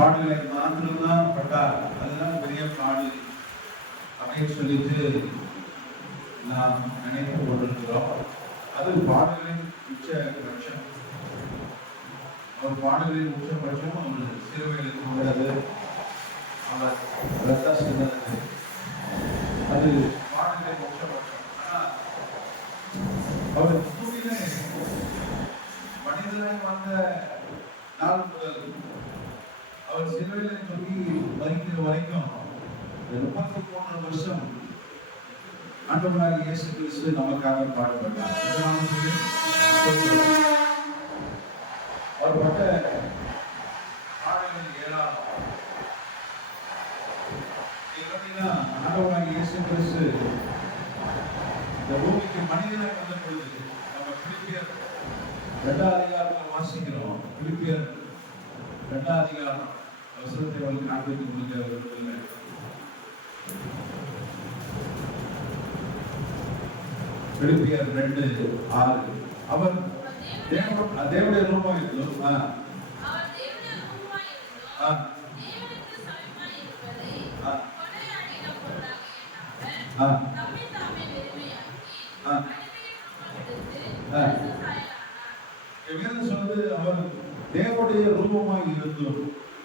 பாடுகளை மாத்திரம்தான் பட்டார், அதுதான் பெரிய பாடு அப்படின்னு சொல்லிட்டு நாம் நினைத்து கொண்டிருக்கிறோம். அது பாடலின் உச்சபட்சம். ஒரு பாடலின் உச்சபட்சம் அவர் சிறுவையில் கொண்டது, அவர் ரத்த சிந்தது, அது பாடலின் உச்சபட்சம். ஆனால் அவர் பூமியிலே மனிதனாய் வந்த நாள் முதல் அவர் சிலுவையிலே தொங்கி மரிக்கிற வரைக்கும் 33 வருஷம் ஆண்டவராகிய இயேசு கிறிஸ்து நமக்காக பாடுபட்டார். அவர் பட்ட பாடுகளில் ஏராளம். ஆண்டவராகிய இயேசு கிறிஸ்து இந்த பூமிக்கு மனிதனாக வந்த பொழுது நம்ம பிலிப்பியர் 2ஆம் அதிகாரத்தில் வாசிக்கிறோம். பிலிப்பியர் 2ஆம் அதிகாரம் வசனத்தை அவர்கள் காண்பித்து முடிஞ்ச விரும்பவில்லை. பிலிப்பியர் 2:6 அவர் தேவனுடைய ரூபம் இருந்தோம். சொல்வது அவர் தேவனுடைய ரூபமாய் இருந்தோம்,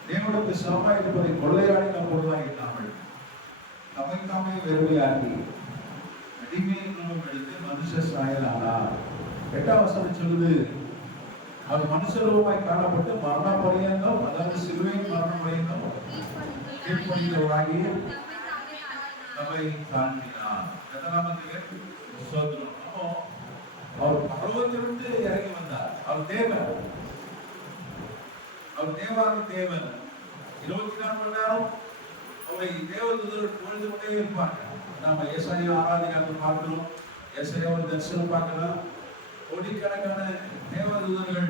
தேவனுக்கு சமமாய் இருப்பதை கொள்ளையாடி நாம் பொருளாகிட்டாமல் தம்மை தாமே வெறுமையாக்கி அடிமையின் ரூபம் எடுத்து மனுஷ சாயலானார். 8ஆம் வசனம் சொல்லுது, அவர் மனுஷ ரூபமாய் காணப்பட்டு மரண பரியந்தம், அதாவது சிலுவையின் மரண பரியந்தம் கீழ்ப்படிந்தவராகி நம்மை தாண்டினார். அப்போ அவர் பரவத்திலிருந்து இறங்கி வந்தார். அவர் தேவன், அவர் தேவாதி தேவன். 24 மணி நேரம் அவரை தேவதூதர்கள் புகழ்ந்து கொண்டே இருப்பாங்க. நாம ஏசாயா 6ஆம் அதிகாரத்தில் பார்க்கிறோம், ஏசாயாவை தரிசனம் பார்க்கலாம். கோடிக்கணக்கான தேவதூதர்கள்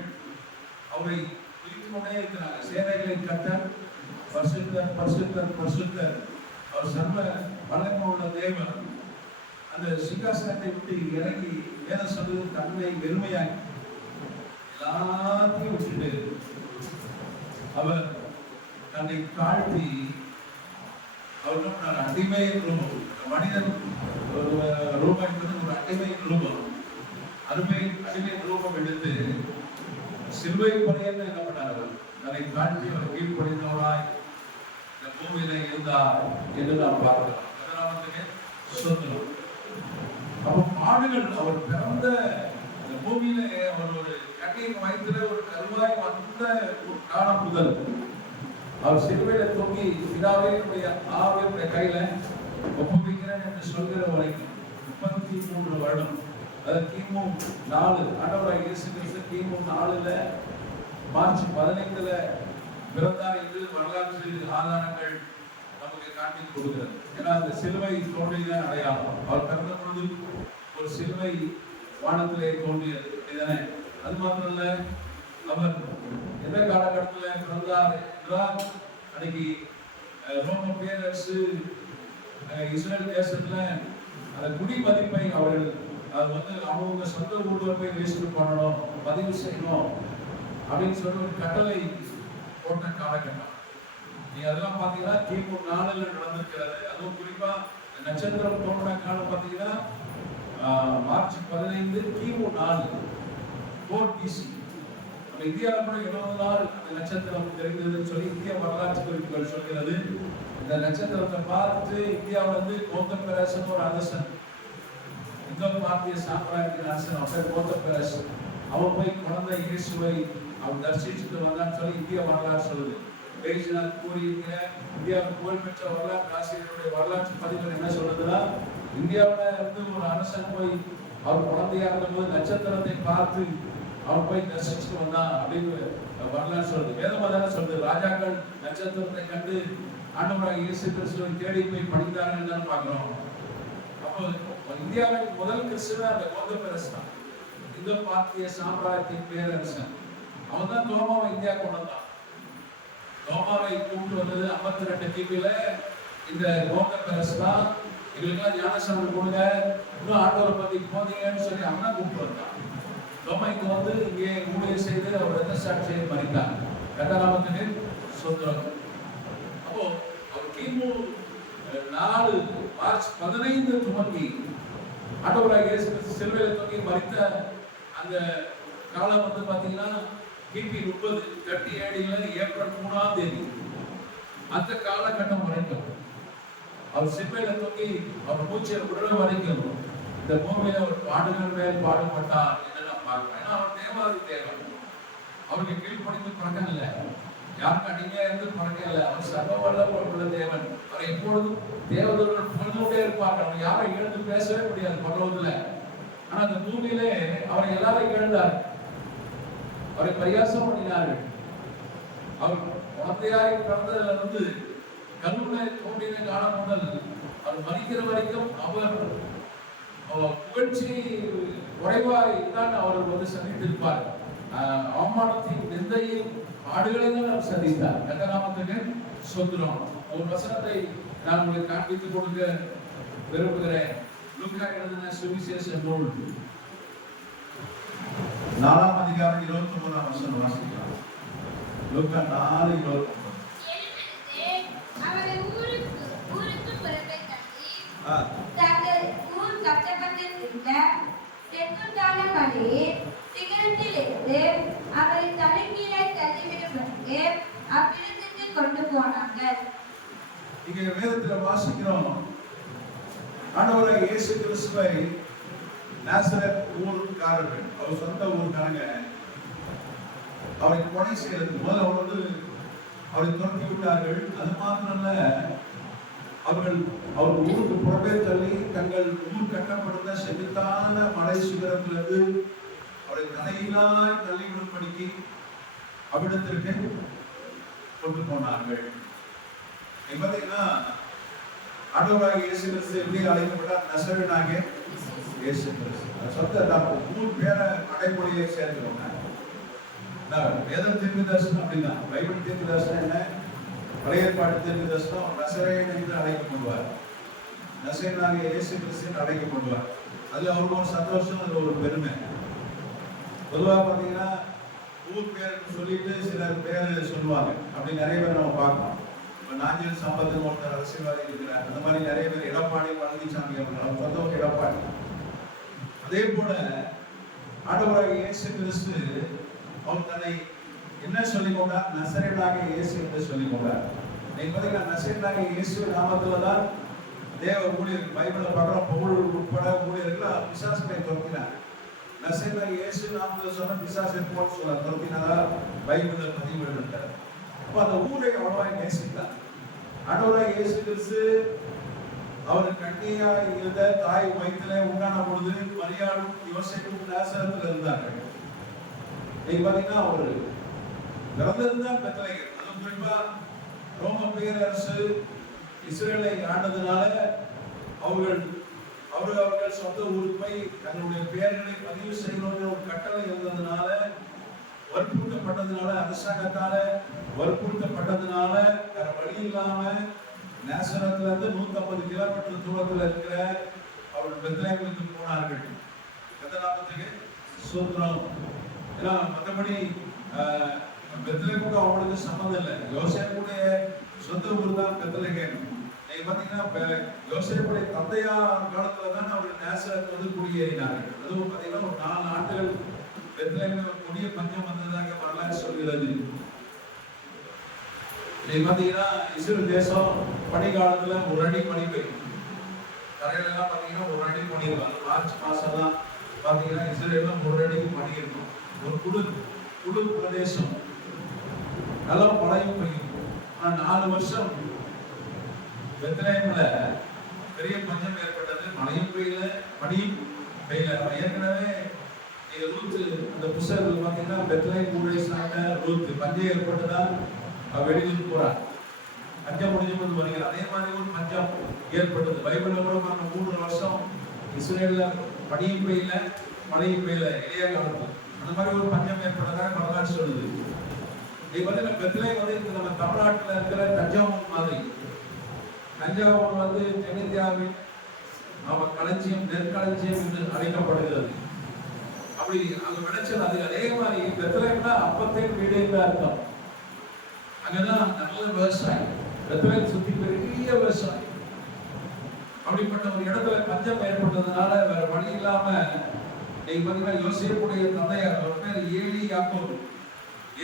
அவரை துதித்துக் கொண்டே இருக்கிறாங்க. சேனைகளின் கர்த்தர் பரிசுத்தர் பரிசுத்தர் பரிசுத்தர், அவர் சர்வ வல்லமை உள்ள தேவன். அந்த சிங்காசனத்தை விட்டு இறங்கி வேதம் சொல்வது தன்னை வெறுமையாக்கி எல்லாத்தையும் விட்டுட்டு அவர் தன்னை தாழ்த்தி அவர் அடிமையின் ரூபம். மனிதன் ரூபம் என்பது ஒரு அடிமையின் ரூபம். அடிமையின் ரூபம் எடுத்து சிலுவை பணியன்னு என்ன பண்ணார்? தன்னை தாழ்த்தி அவர் கீழ்ப்படிந்தவராய் இந்த பூமியில இருந்தார் என்று நாம் பார்க்கிறோம். சுதந்திரம். அப்போ பாடுகள் அவர் பிறந்த இந்த பூமியில அவர் ஒரு கண்ணியின் வயதுல ஒரு கருவாய் வந்த ஒரு காலம் முதல் அவர் சிலுவையில தொங்கி பிதாவே என்னுடைய ஆவியுடைய கையில ஒப்புவிக்கிறேன் என்று சொல்கிற வரைக்கும் 33 வருடம். அது கிமு 4 ஆண்டவராகிய இயேசு கிறிஸ்து கிமு 4ல மார்ச் 15ல பிறந்தார் என்று வரலாற்று ஆதாரங்கள் நமக்கு காண்பித்து கொடுக்கிறது. ஏன்னா அந்த சிலுவை தோன்றியதான் அடையாளம். அவர் பிறந்த பொழுது ஒரு சிலுவை வானத்திலே தோன்றியது. இதுதானே? அது மாத்திரம் இல்ல, அவர் எந்த காலகட்டத்தில் பிறந்தார் என்றால், அன்னைக்கு ரோம பேரரசு இஸ்ரேல் தேசத்துல அந்த குடிமதிப்பை அவர்கள் அவங்க சொந்த ஊர்ல போய் ரெஜிஸ்டர் பண்ணணும், பதிவு செய்யணும் அப்படின்னு சொல்லி ஒரு கட்டளை போட்ட காலகட்டம். நீங்க அதெல்லாம் பாத்தீங்கன்னா கிமு 4ல நடந்திருக்கிறது. அதுவும் குறிப்பா நட்சத்திரம் தோன்றின காலம் பாத்தீங்கன்னா மார்ச் 15 கிமு 4 4 BC. நம்ம இந்தியாவில் கூட 70 நாள் அந்த நட்சத்திரம் தெரிந்ததுன்னு சொல்லி இந்திய வரலாற்று குறிப்புகள் சொல்கிறது. இந்த நட்சத்திரத்தை பார்த்து இந்தியாவில் கௌதம் பேரரசன் ஒரு அரசன், இந்தோ பார்த்திய சாம்ராஜ்ய அரசன் அவர் கௌதம் பேரரசன், அவன் போய் குழந்தை இயேசுவை அவன் தரிசிச்சுட்டு வந்தான்னு சொல்லி இந்திய வரலாறு சொல்லுது. பேஜிநாத் கூறியிருக்கிற இந்தியாவில் புகழ்பெற்ற வரலாற்று ஆசிரியருடைய வரலாற்று பதிவுகள் என்ன சொல்றதுன்னா, இந்தியாவில இருந்து ஒரு அரசன் போய் அவர் குழந்தையா இருந்தபோது நட்சத்திரத்தை பார்த்து அவன் போய் தரிசிச்சுட்டு வந்தான் அப்படின்னு வரலாறு சொல்றது. வேதமா தானே சொல்றது. ராஜாக்கள் நட்சத்திரத்தை கண்டு ஆண்டவராகிய இயேசு கிறிஸ்துவை தேடி போய் படித்தார்கள் தான் பார்க்கிறோம். அப்போ இந்தியாவின் முதல் கிறிஸ்துவ அந்த கௌதம் பேரரசன், இந்தோ பார்த்திய சாம்ராஜ்யத்தின் பேரரசன். அவன் தான் தோமாவை இந்தியா கொண்டு வந்தான். தோமாவை கூப்பிட்டு வந்தது 52 கிபில இந்த கௌதம் பேரரசன் தான். எங்களுக்கெல்லாம் ஞானஸ்நானம் கொடுங்க, இன்னும் ஆண்டவரை பத்தி போதீங்கன்னு சொல்லி அவன் கூப்பிட்டு வந்தான். தோமா இங்க இங்கே ஊழியர் செய்து அவர் ரத்த சாட்சியை மறித்தார். கட்டநாமத்துக்கு சோதரம். அப்போ அவர் கிமு 4 மார்ச் 15 துவங்கி ஆண்டவராகிய இயேசு கிறிஸ்து சிலுவையில் தொங்கி மரித்த அந்த காலம் வந்து பாத்தீங்கன்னா கிபி 37 ஏப்ரல் 3ஆம் தேதி. அந்த காலகட்டம் வரைக்கும் அவர் சிலுவையில் தொங்கி அவர் மூச்சை விடுற வரைக்கும் இந்த பூமியில ஒரு பாடுகள் மேல் பாடுபட்டார் என்று நான் பார்க்கிறேன். ஏன்னா அவர் தேவாதி தேவன், அவருக்கு கீழ்ப்படிந்து பறக்க இல்லை, யாருக்கு அடிமையா இருந்து பறக்க இல்லை. அவர் சர்வ வல்லமையுள்ள தேவன். அவர் எப்பொழுதும் தேவதூதர்கள் புகழ்ந்துட்டே இருப்பார்கள். அவர் யாரை இழந்து பேசவே முடியாது பரலோகத்துல. ஆனா அந்த பூமியிலே அவரை எல்லாரும் இழந்தார், அவரை பரியாசம் பண்ணினார்கள். அவர் குழந்தையாய் பிறந்ததுல இருந்து கருணை தோன்றின காலம் முதல் அவர் மறிக்கிற வரைக்கும் அவர் புகழ்ச்சி குறைவாய் தான் அவர் வந்து சந்தித்திருப்பார். அவமானத்தின் நிந்தையும் பாடுகளையும் அவர் சந்தித்தார். கர்த்தநாமத்துக்கு ஸ்தோத்திரம். ஒரு வசனத்தை நான் உங்களுக்கு காண்பித்துக் கொடுக்க விரும்புகிறேன். லூக்கா எழுதின சுவிசேஷ நூல் 4ஆம் அதிகாரம் 23ஆம் வசனம் வாசிக்கலாம். லூக்கா 4:23. அவரை ஊருக்கு புறப்பை தள்ளி தங்கள் ஊர் கட்டப்பட்டிருந்த செங்குத்தான மலையின் சிகரத்திலிருந்து அவரை தலைகீழே தள்ளிவிடுவதற்கு அவ்விடத்திற்கு கொண்டு போனார்கள். இங்க வேதத்துல வாசிக்கிறோம், ஆண்டவராகிய இயேசு கிறிஸ்துவை நாசரேத் ஊர்க்காரர்கள், அவர் சொந்த ஊர்க்காரங்க, அவரை கொலை செய்யறதுக்கு முதல்ல அவர் வந்து அவரை துரத்தி விட்டார்கள். அது மாத்திரமல்ல, அவர்கள் அவர் ஊருக்கு புறம்பே தள்ளி தங்கள் ஊர் கட்டப்பட்டிருந்த செங்குத்தான மலை சிகரத்திலிருந்து அவரை தலையிலாய் தள்ளிவிடும்படிக்கு அவ்விடத்திற்கு கொண்டு போனார்கள். பார்த்தீங்கன்னா ஆண்டவராகிய இயேசு கிறிஸ்து எப்படி அழைக்கப்பட்டார்? நசரேயனாகிய இயேசு கிறிஸ்து. சொந்த ஊர் பேரை அடைமொழியை சேர்த்துக்கோங்க. வேதம் தீர்க்க தரிசனம் அப்படின்னா, பைபிள் தீர்க்க தரிசனம் என்ன, பழைய ஏற்பாட்டு தீர்க்க தரிசனம் நசரேயன் என்று அழைக்கப்படுவார். நசரேயனாகிய இயேசு கிறிஸ்து என்று அழைக்கப்படுவார். அது அவருக்கு ஒரு சந்தோஷம், அது ஒரு பெருமை. பொதுவாக பார்த்தீங்கன்னா ஊர் பேருக்கு சொல்லிட்டு சிலர் பேர் சொல்லுவாங்க. அப்படி நிறைய பேர் நம்ம பார்க்கலாம். இப்போ நாஞ்சில் சம்பத்துன்னு ஒருத்தர் அரசியல்வாதி இருக்கிறார். அந்த மாதிரி நிறைய பேர் எடப்பாடி பழனிசாமி அவர் சொந்தம் எடப்பாடி. அதே போல ஆண்டவராகிய இயேசு கிறிஸ்து அவர் தன்னை என்ன சொல்லிக் கொண்டார்? நசரேயனாகிய இயேசு என்று சொல்லிக் கொண்டார். நீங்க பார்த்தீங்கன்னா நசரேயனாகிய இயேசு நாமத்துல தான் தேவ ஊழியர்கள் பைபிளை பார்க்குறோம். பவுல் உட்பட ஊழியர்கள் பிசாசுகளை துரத்தினார். நசரேயனாகிய இயேசு நாமத்துல சொன்ன பிசாசு போன்னு சொல்ல துரத்தினதா பைபிளை பதிவு எடுத்தார். அப்போ அந்த ஊரை அவ்வளவாய் நேசித்தார். ஆண்டவராகிய இயேசு கிறிஸ்து அவர் கண்ணியா இருந்த தாய் வயிற்றிலே உண்டான பொழுது மரியாளும் யோசேப்பும் நாசரேத்தில் இருந்தார்கள். நீங்க பாத்தீங்கன்னா அவர் பிறந்திருந்தால் பெத்லகேம். அதுவும் குறிப்பா ரோம பேரரசு இஸ்ரேலை ஆண்டதுனால அவர்கள் சொந்த ஊருக்கு போய் தங்களுடைய பெயர்களை பதிவு செய்யணும்னு ஒரு கட்டளை இருந்ததுனால, வற்புறுத்தப்பட்டதுனால, அரசாங்கத்தால வற்புறுத்தப்பட்டதுனால வேற வழி இல்லாம நேசரத்துல இருந்து 150 கிலோமீட்டர் தூரத்துல இருக்கிற அவர் பெத்லகேமுக்கு போனார்கள். கர்த்தநாமத்துக்கு ஸ்தோத்திரம். ஏன்னா மற்றபடி பெத்லகேமுக்கு அவங்களுக்கு சம்மந்தம் இல்லை. யோசேப்புடைய சொந்த ஊர் தான் பெத்லகேம். நீங்க பாத்தீங்கன்னா யோசேப்புடைய தந்தையார் காலத்துல தான் அவர் நேசரத் வந்து குடியேறினார்கள். அதுவும் பாத்தீங்கன்னா ஒரு 4 ஆண்டுகள் பெத்லகேமில் கொடிய பஞ்சம் வந்ததாக வரலாறு சொல்கிறது. நீங்க பாத்தீங்கன்னா இஸ்ரேல் தேசம் பனிக்காலத்துல ஒரு அடி பனி பெய்யும். கரையில எல்லாம் பாத்தீங்கன்னா ஒரு அடி பனி இருக்கும். மார்ச் மாசம் தான் பாத்தீங்கன்னா இஸ்ரேல்ல ஒரு அடிக்கு பனி இருக்கும். ஒரு குளிர் பிரதேசம், நல்லா மழையும் பெய்யும். ஆனா 4 வருஷம் பெத்லகேம்ல பெரிய பஞ்சம் ஏற்பட்டது. மழையும் பெய்யல, பனியும் பெய்யல. ஏற்கனவே நீங்க ரூத் அந்த புத்தகத்தில் பாத்தீங்கன்னா பெத்லகேம் ஊரை சார்ந்த ரூத் பஞ்சம் ஏற்பட்டதா வெளியூர் போறார். பஞ்சம் முடிஞ்சு போது வருகிறார். அதே மாதிரி ஒரு பஞ்சம் ஏற்பட்டது. பைபிள் 3 வருஷம் இஸ்ரேல்ல பனியும் பெய்யல, மழையும் பெய்யல, இளைய காலத்துல அந்த மாதிரி ஒரு பஞ்சம் ஏற்பட்டதாக வரலாறு சொல்லுது. இது வந்து பெத்லகேம் வந்து நம்ம தமிழ்நாட்டில் இருக்கிற தஞ்சாவூர் மாதிரி. தஞ்சாவூர் வந்து தென்னிந்தியாவின் களஞ்சியம், நெற்களஞ்சியம் என்று அழைக்கப்படுகிறது. அப்படி அங்க விளைச்சல் அது. அதே மாதிரி பெத்லகேம்னா அப்பத்தின் வீடு என்று அர்த்தம். அங்கதான் நல்ல விவசாயம், பெத்லகேம் சுத்தி பெரிய விவசாயம். அப்படிப்பட்ட ஒரு இடத்துல பஞ்சம் ஏற்பட்டதுனால வேற வழி இல்லாம நீங்க பாத்தீங்கன்னா யோசேப்புடைய தந்தையார், அவர் பேர் ஏலி யாக்கோபு,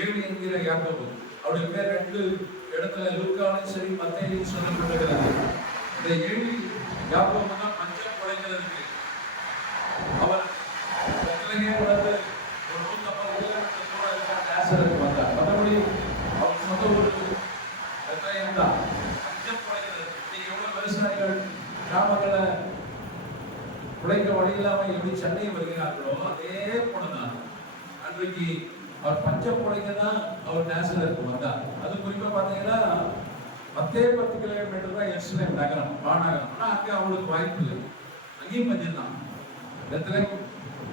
ஏலி என்கிற யாக்கோபு. அவருடைய பேர் 2 இடத்துல லூக்காவும் சரி மத்தேயுவும் சொல்லப்பட்டிருக்கிறது. இந்த ஏலி யாக்கோபு தான் பஞ்சம் குறைக்கிறதுக்கு அவர் பெத்லகேம் வந்து ஒரு 150 கிலோமீட்டர் தூரம் இருக்கிற நாசரேத்துக்கு வந்தார். மற்றபடி அவர் சொந்த ஊர் பெத்லகேம் தான். பஞ்சம் குறைக்கிறது. நீங்க எவ்வளவு விவசாயிகள் கிராமங்களை உழைக்க வழி இல்லாம எப்படி சென்னை வருகிறார்களோ அதே போலதான் அன்றைக்கு அவர் பஞ்சம் குறைக்க தான் அவர் நாசரேத்துக்கு வந்தார். அது குறிப்பா பாத்தீங்கன்னா 10 கிலோமீட்டர் தான் எருசலேம் நகரம், மாநகரம். ஆனா அங்க அவங்களுக்கு வாய்ப்பு இல்லை, அங்கேயும் பஞ்சம் தான். பெத்லகேம்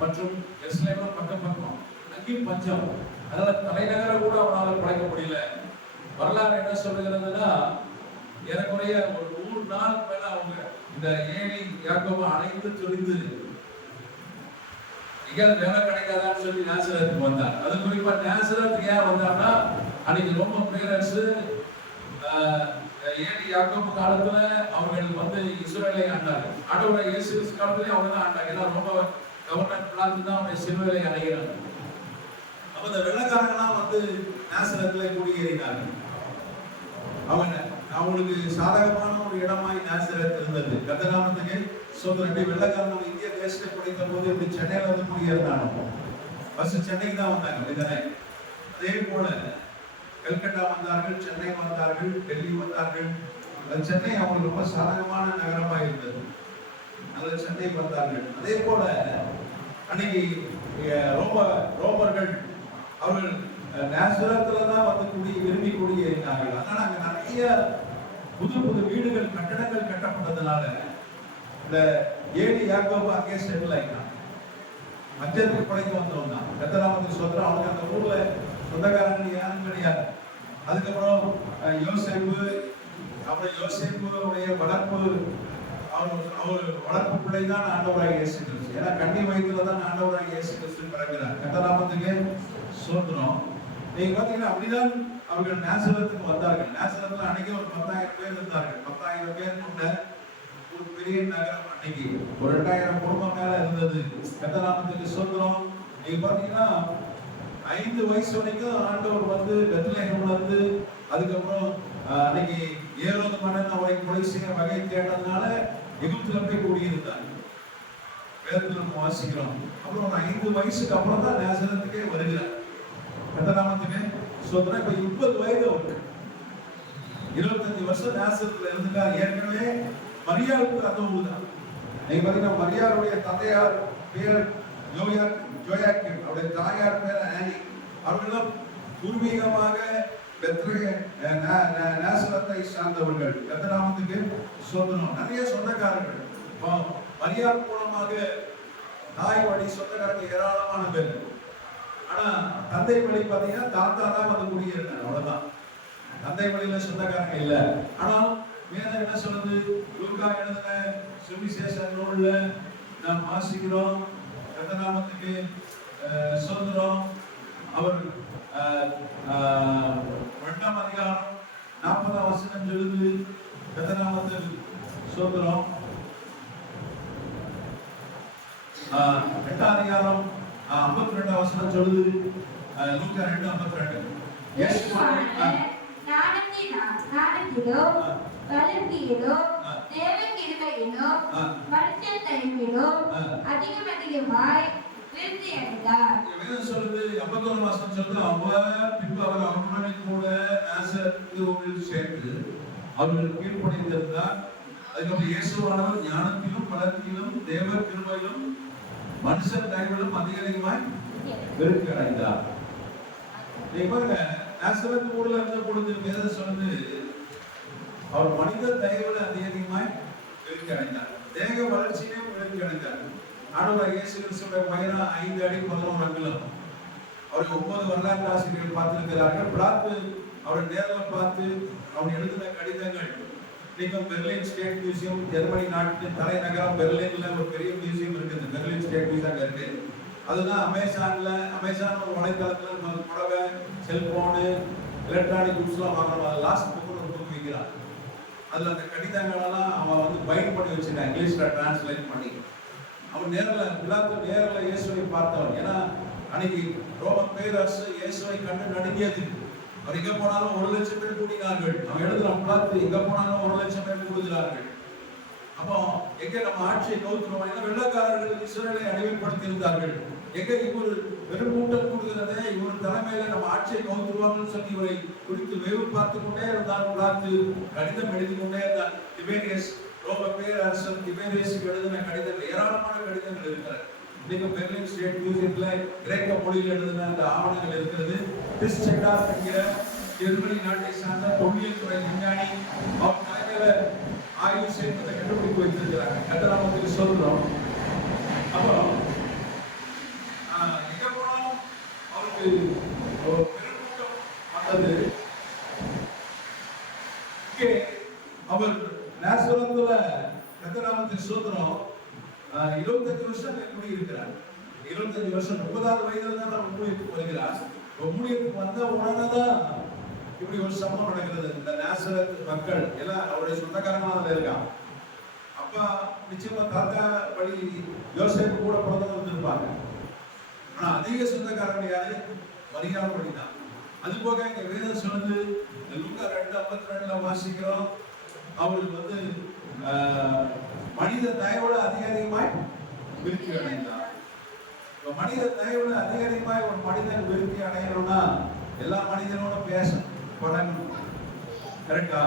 மற்றும் எருசலேம் பக்கம் பக்கம், அங்கேயும் பஞ்சம். அதனால தலைநகர கூட அவனால படைக்க முடியல. வரலாறு என்ன சொல்லுகிறதுனா ஏறக்குறைய ஒரு 100 நாள் மேல அவங்க இந்த ஏலி யாக்கோபு அனைத்து துணிந்து இங்க வேலை கிடைக்காதான்னு சொல்லி நாசரேத்துக்கு வந்தார். அது குறிப்பா நாசரேத்துக்கு ஏன் வந்தார்னா அன்னைக்கு ரொம்ப பேரரசு ஏலி யாக்கோபு காலத்துல அவர்கள் வந்து இஸ்ரேலை ஆண்டாங்க. ஆண்டவராகிய இயேசு கிறிஸ்து காலத்திலே அவங்க தான் ஆண்டாங்க. ஏன்னா ரொம்ப கவர்னர் பிளான் தான் அவங்க சிலுவையிலே அடைகிறாங்க. அப்ப இந்த வெள்ளக்காரங்களாம் வந்து நாசரேத்துல குடியேறினார்கள். அவங்களுக்கு சாதகமான ஒரு இடமாய் நாசரேத் இருந்தது. கர்த்தநாமத்துக்கு சொல்றேன். வெள்ளக்காரன் இந்திய தேசத்தை பிடித்த போது இப்படி சென்னையில வந்து குடியேறினாங்க. ஃபர்ஸ்ட் சென்னைக்கு தான் வந்தாங்க அப்படிதானே. அதே போல கல்கட்டா வந்தார்கள், சென்னை வந்தார்கள், டெல்லி வந்தார்கள். சென்னை அவங்களுக்கு ரொம்ப சாதகமான நகரமாக இருந்தது. நல்ல சென்னை வந்தார்கள். அதே போல அன்னைக்கு ரோமர்கள் அவர்கள் நாசரேத்துல தான் வந்து விரும்பி குடியேறினார்கள். அதனால அங்க நிறைய புது புது வீடுகள் கட்டடங்கள் கட்டப்பட்டதுனால இந்த ஏலி யாக்கோபு அங்கே செட்டில் ஆயிட்டான். மஞ்சத்துக்கு படைக்க வந்தவன் தான். கர்த்தநாமத்துக்கு சொல்றேன். அவனுக்கு அந்த ஊர்ல சொந்தக்காரங்க யாரும் கிடையாது. அதுக்கப்புறம் யோசேப்புடைய வளர்ப்பு அவர் வளர்ப்பு பிள்ளை தான் ஆண்டவராகிய இயேசு கிறிஸ்து. ஏன்னா கன்னி வயிற்றுல தான் ஆண்டவராகிய இயேசு கிறிஸ்து பிறக்கிறார். கர்த்தநாமத்துக்கு சொல்றோம். நீங்க பாத்தீங்கன்னா அப்படிதான் அவர்கள் நாசரேத்துக்கு வந்தார்கள். நாசரேத்துல அன்னைக்கு ஒரு 10,000 பேர் இருந்தார்கள். 10,000 பேர் கொண்ட ஒரு பெரிய நகரம். அன்னைக்கு ஒரு 2,000 குடும்பம் மேல இருந்தது. கர்த்தநாமத்துக்கு சொல்றோம். நீங்க பாத்தீங்கன்னா 5 வயசு வரைக்கும் ஆண்டவர் வந்து பெத்லகேம்ல இருந்து அதுக்கப்புறம் அன்னைக்கு ஏரோது மன்னன் அவரை கொலை செய்ய வகை தேடினதுனால எகிப்துல போய் குடியிருந்தார். வேதத்துல நம்ம வாசிக்கிறோம். அப்புறம் ஒரு 5 வயசுக்கு அப்புறம் தான் நாசரேத்துக்கே வருகிறார். கர்த்தநாமத்துக்கு சொல்றேன். இப்ப 20 வயது அவருக்கு. 25 வருஷம் நாசரேத்துல இருந்துட்டார். ஏற்கனவே மரியாளுக்கு அந்த ஊர் தான். நீங்க பாத்தீங்கன்னா மரியாளுடைய தந்தையார் பேர் ஜோயாக்கிம், அவருடைய தாயார் பேர் ஆனி. அவர்களும் பூர்வீகமாக நாசரேத்தை சார்ந்தவர்கள். கர்த்தநாமத்துக்கு சொல்றோம். நிறைய சொந்தக்காரர்கள். மரியாள் மூலமாக தாய் வழி சொந்தக்காரங்க ஏராளமான பேர். ஆனா தந்தை வழி பாத்தீங்கன்னா தாத்தா தான் வந்து குடியேறினார். அவ்வளவுதான். தந்தை வழியில சொந்தக்காரங்க இல்ல. ஆனா வேதம் என்ன சொல்லுது? லூக்கா எழுதின சுவிசேஷ நூல்ல நாம் வாசிக்கிறோம். கர்த்தநாமத்துக்கு சொல்றோம். அவர் 2ஆம் அதிகாரம் 40ஆம் வசனம் சொல்லுது. கர்த்தநாமத்துக்கு சொல்றோம். 8ஆம் அதிகாரம் 52ஆம் வசனம் சொல்லுது. லூக்கா 2:52. ஞானத்திலோ வளர்ச்சியிலோ தேவ கிருபையிலோ மனுஷன் தயவிலோ அதிகமாய் விருத்தி அடைந்தார். வேதம் சொல்லுது. 51ஆம் வசனம் சொல்லுது. அவர் பின்பு அவர் அவனுடனே கூட நாசரேத்தில் சேர்ந்து அவர்கள் கீழ்ப்படிந்திருந்தார். அதுக்கப்புறம் இயேசுவானவர் ஞானத்திலும் வளர்ச்சியிலும் தேவ கிருபையிலும் மனுஷன் தயவிலும் அதிகமாய் விருத்தி அடைந்தார். நாசரேத் ஊர்ல இருந்த பொழுது வேதம் சொல்லுது அவர் மனித தயவுல அதிகமாய் விருத்தி அடைந்தார். தேக வளர்ச்சியிலும் விருத்தி அடைந்தார். ஆண்டவராகிய இயேசு கிறிஸ்துவின் உயரம் 5 அடி 11 அங்குலம். அவரை 9 வரலாற்று ஆசிரியர்கள் பார்த்திருக்கிறார்கள். பார்த்து அவரை நேரில் பார்த்து அவர் எழுதின கடிதங்கள். இன்னைக்கு பெர்லின் ஸ்டேட் மியூசியம், ஜெர்மனி நாட்டின் தலைநகரம் பெர்லின்ல ஒரு பெரிய மியூசியம் இருக்குது. பெர்லின் ஸ்டேட் மியூசியம் அங்க இருக்கு. அதுதான் அமேசான் ஒரு வலைத்தளத்துல புடவை, செல்போனு, எலக்ட்ரானிக் குட்ஸ்லாம் வாங்குறோம், அது லாஸ்ட் புக் ஒரு புக் விற்கிறான். அதுல அந்த கடிதங்களெல்லாம் அவன் வந்து பைண்ட் பண்ணி வச்சிருக்கான், இங்கிலீஷ்ல டிரான்ஸ்லேட் பண்ணி. அவன் பிலாத்து நேரில் இயேசுவை பார்த்தவன். ஏன்னா அன்னைக்கு ரோமன் பேரரசு இயேசுவை கண்டு நடுங்கியது. அவர் எங்க போனாலும் 1,00,000 பேர் கூடினார்கள். அவன் எழுதுறான், பிலாத்து எங்க போனாலும் 1,00,000 பேர் கூடுகிறார்கள். அப்போ எங்க நம்ம ஆட்சியை கவுத்துறோம்? ஏன்னா வெள்ளக்காரர்கள் இஸ்ரவேலை அடிமைப்படுத்தி இருந்தார்கள். எங்க இவர் வெறும் கூட்டம் கூடுகிறதே, இவர் தலைமையில நம்ம ஆட்சியை கவுத்துருவாங்கன்னு சொல்லி இவரை குறித்து வெகு பார்த்து கொண்டே இருந்தார். பிலாத்து கடிதம் எழுதி கொண்டே இருந்தார். திபேரியஸ், ரோம பேரரசர் திபேரியஸுக்கு எழுதின கடிதங்கள், ஏராளமான கடிதங்கள் இருக்கிறது. இன்னைக்கு பெர்லின் ஸ்டேட் மியூசியம்ல கிரேக்க மொழியில் எழுதின அந்த ஆவணங்கள் இருக்கிறது. கிறிஸ்டெண்டார் என்கிற ஜெர்மனி நாட்டை சார்ந்த தொழில் துறை விஞ்ஞானி அவர் தலைமையில ஆய்வு செய்து கண்டுபிடிப்பு வைத்திருக்கிறாங்க. கட்டணாமத்துக்கு சொல்றோம். அப்போ எங்க போனாலும் அவருக்கு பெருங்கூட்டம் வந்தது. இங்கே அவர் நேசரத்துல கத்தநாமத்துக்கு சோதனம் 25 வருஷம் எப்படி இருக்கிறார். 25 வருஷம் 30வது வயதுல தான் அவர் ஊழியத்துக்கு வருகிறார். ஊழியத்துக்கு வந்த உடனேதான் இப்படி ஒரு சம்பவம் நடக்கிறது. இந்த நேசரத் மக்கள் எல்லாம் அவருடைய சொந்தக்காரங்களா அதுல இருக்கான். அப்பா நிச்சயமா தாத்தா வழி யோசேப்பு கூட பிறந்தவங்க இருந்திருப்பாங்க. ஆனா அதிக சொந்தக்காரங்க யாரு? மரியாதை வழி தான். அது போக இங்க வேதம் சொல்லுது, லூக்கா 2:52 வாசிக்கிறோம். அவருக்கு வந்து மனித தயவோட அதிகாரிகமாய் விருத்தி அடைந்தார். மனித தயவோட அதிகாரிகமாய் ஒரு மனிதன் விருத்தி அடையணும்னா எல்லா மனிதனோட பேசணும், பழகணும். கரெக்டா?